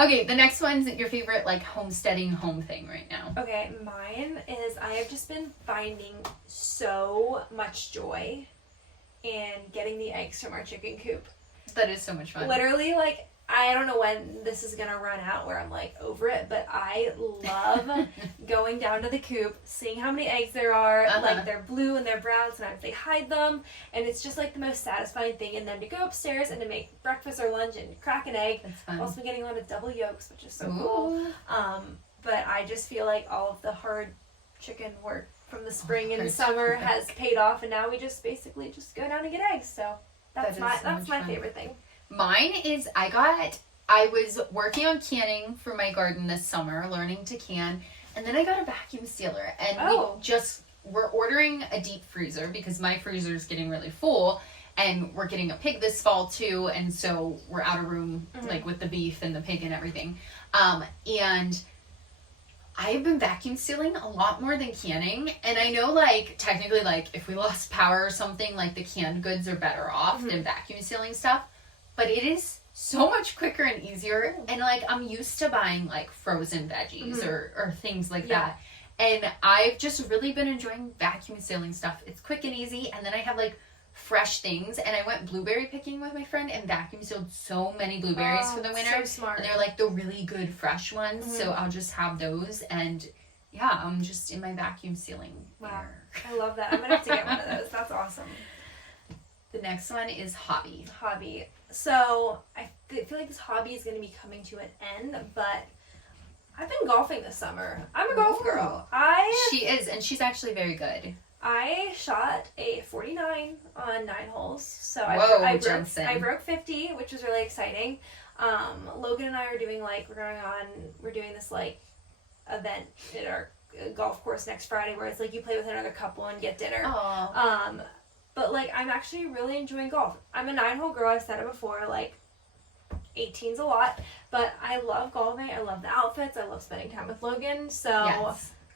Okay, the next one's your favorite like homesteading home thing right now. Okay, mine is I have just been finding so much joy in getting the eggs from our chicken coop. That is so much fun. Literally, like, I don't know when this is gonna run out where I'm like over it, but I love going down to the coop, seeing how many eggs there are, like they're blue and they're brown, sometimes they hide them, and it's just like the most satisfying thing. And then to go upstairs and to make breakfast or lunch and crack an egg. That's fun. Also getting on to double yolks, which is so cool. But I just feel like all of the hard chicken work from the spring and the summer has paid off, and now we just basically just go down and get eggs. So that's my favorite thing. Mine is I was working on canning for my garden this summer, learning to can, and then I got a vacuum sealer, and we're ordering a deep freezer because my freezer is getting really full, and we're getting a pig this fall too, and so we're out of room like with the beef and the pig and everything, and I've been vacuum sealing a lot more than canning, and I know like technically like if we lost power or something, like the canned goods are better off than vacuum sealing stuff. But it is so much quicker and easier. And, like, I'm used to buying, like, frozen veggies or things like that. And I've just really been enjoying vacuum sealing stuff. It's quick and easy. And then I have, like, fresh things. And I went blueberry picking with my friend and vacuum sealed so many blueberries for the winter. So smart. And they're, like, the really good fresh ones. So I'll just have those. And, yeah, I'm just in my vacuum sealing. Wow. I love that. I'm going to have to get one of those. That's awesome. The next one is hobby. So I feel like this hobby is going to be coming to an end, but I've been golfing this summer. I'm a golf girl. She is, and she's actually very good. I shot a 49 on 9 holes. So I broke 50, which was really exciting. Logan and I are doing we're doing this like event at our golf course next Friday where it's like you play with another couple and get dinner. Aww. But, like, I'm actually really enjoying golf. I'm a 9-hole girl. I've said it before. Like, 18's a lot. But I love golfing. I love the outfits. I love spending time with Logan. So,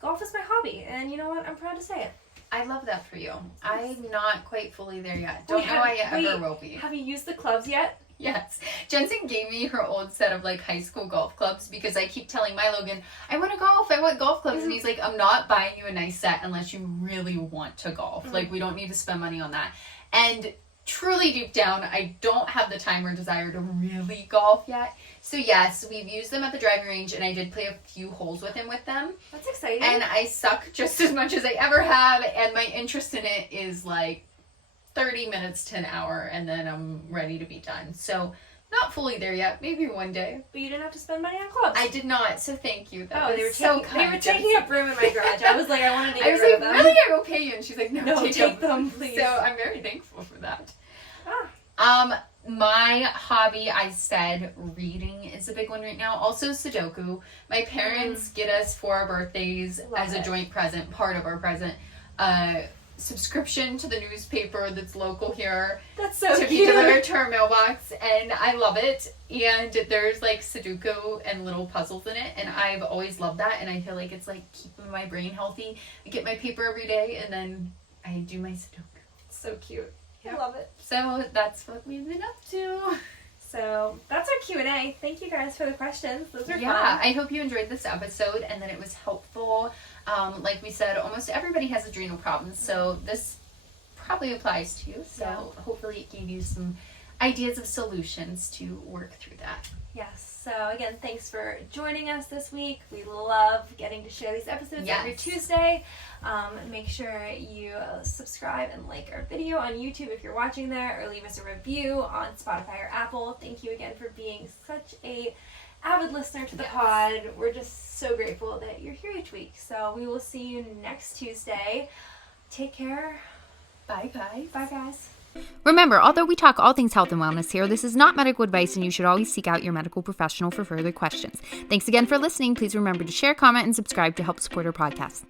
golf is my hobby. And you know what? I'm proud to say it. I love that for you. I'm not quite fully there yet. Don't know I ever will be. Have you used the clubs yet? Yes. Jensen gave me her old set of, like, high school golf clubs because I keep telling my Logan, I want golf clubs. And he's like, I'm not buying you a nice set unless you really want to golf. Like, we don't need to spend money on that. And truly deep down, I don't have the time or desire to really golf yet. So, yes, we've used them at the driving range, and I did play a few holes with him with them. That's exciting. And I suck just as much as I ever have, and my interest in it is, like, 30 minutes to an hour, and then I'm ready to be done. So, not fully there yet. Maybe one day. But you didn't have to spend money on clubs. I did not, so thank you. They were taking up room in my garage. I was like, I want to get rid of them. Really? I will pay you. And she's like, no, take them, please. So, I'm very thankful for that. My hobby, I said reading is a big one right now. Also Sudoku. My parents get us for our birthdays as a joint present, part of our present, subscription to the newspaper that's local here. That's so to be delivered to our mailbox, and I love it. And there's like Sudoku and little puzzles in it, and I've always loved that, and I feel like it's like keeping my brain healthy. I get my paper every day, and then I do my Sudoku. It's so cute. I love it. So that's what we've been up to. So that's our Q&A. Thank you guys for the questions. Those are fun. I hope you enjoyed this episode and that it was helpful. Like we said, almost everybody has adrenal problems, so this probably applies to you. So hopefully it gave you some ideas of solutions to work through that. Yes. So again, thanks for joining us this week. We love getting to share these episodes every Tuesday. Make sure you subscribe and like our video on YouTube if you're watching there, or leave us a review on Spotify or Apple. Thank you again for being such a avid listener to the pod. We're just so grateful that you're here each week. So we will see you next Tuesday. Take care. Bye, guys. Bye, guys. Remember, although we talk all things health and wellness here, this is not medical advice, and you should always seek out your medical professional for further questions. Thanks again for listening. Please remember to share, comment, and subscribe to help support our podcast.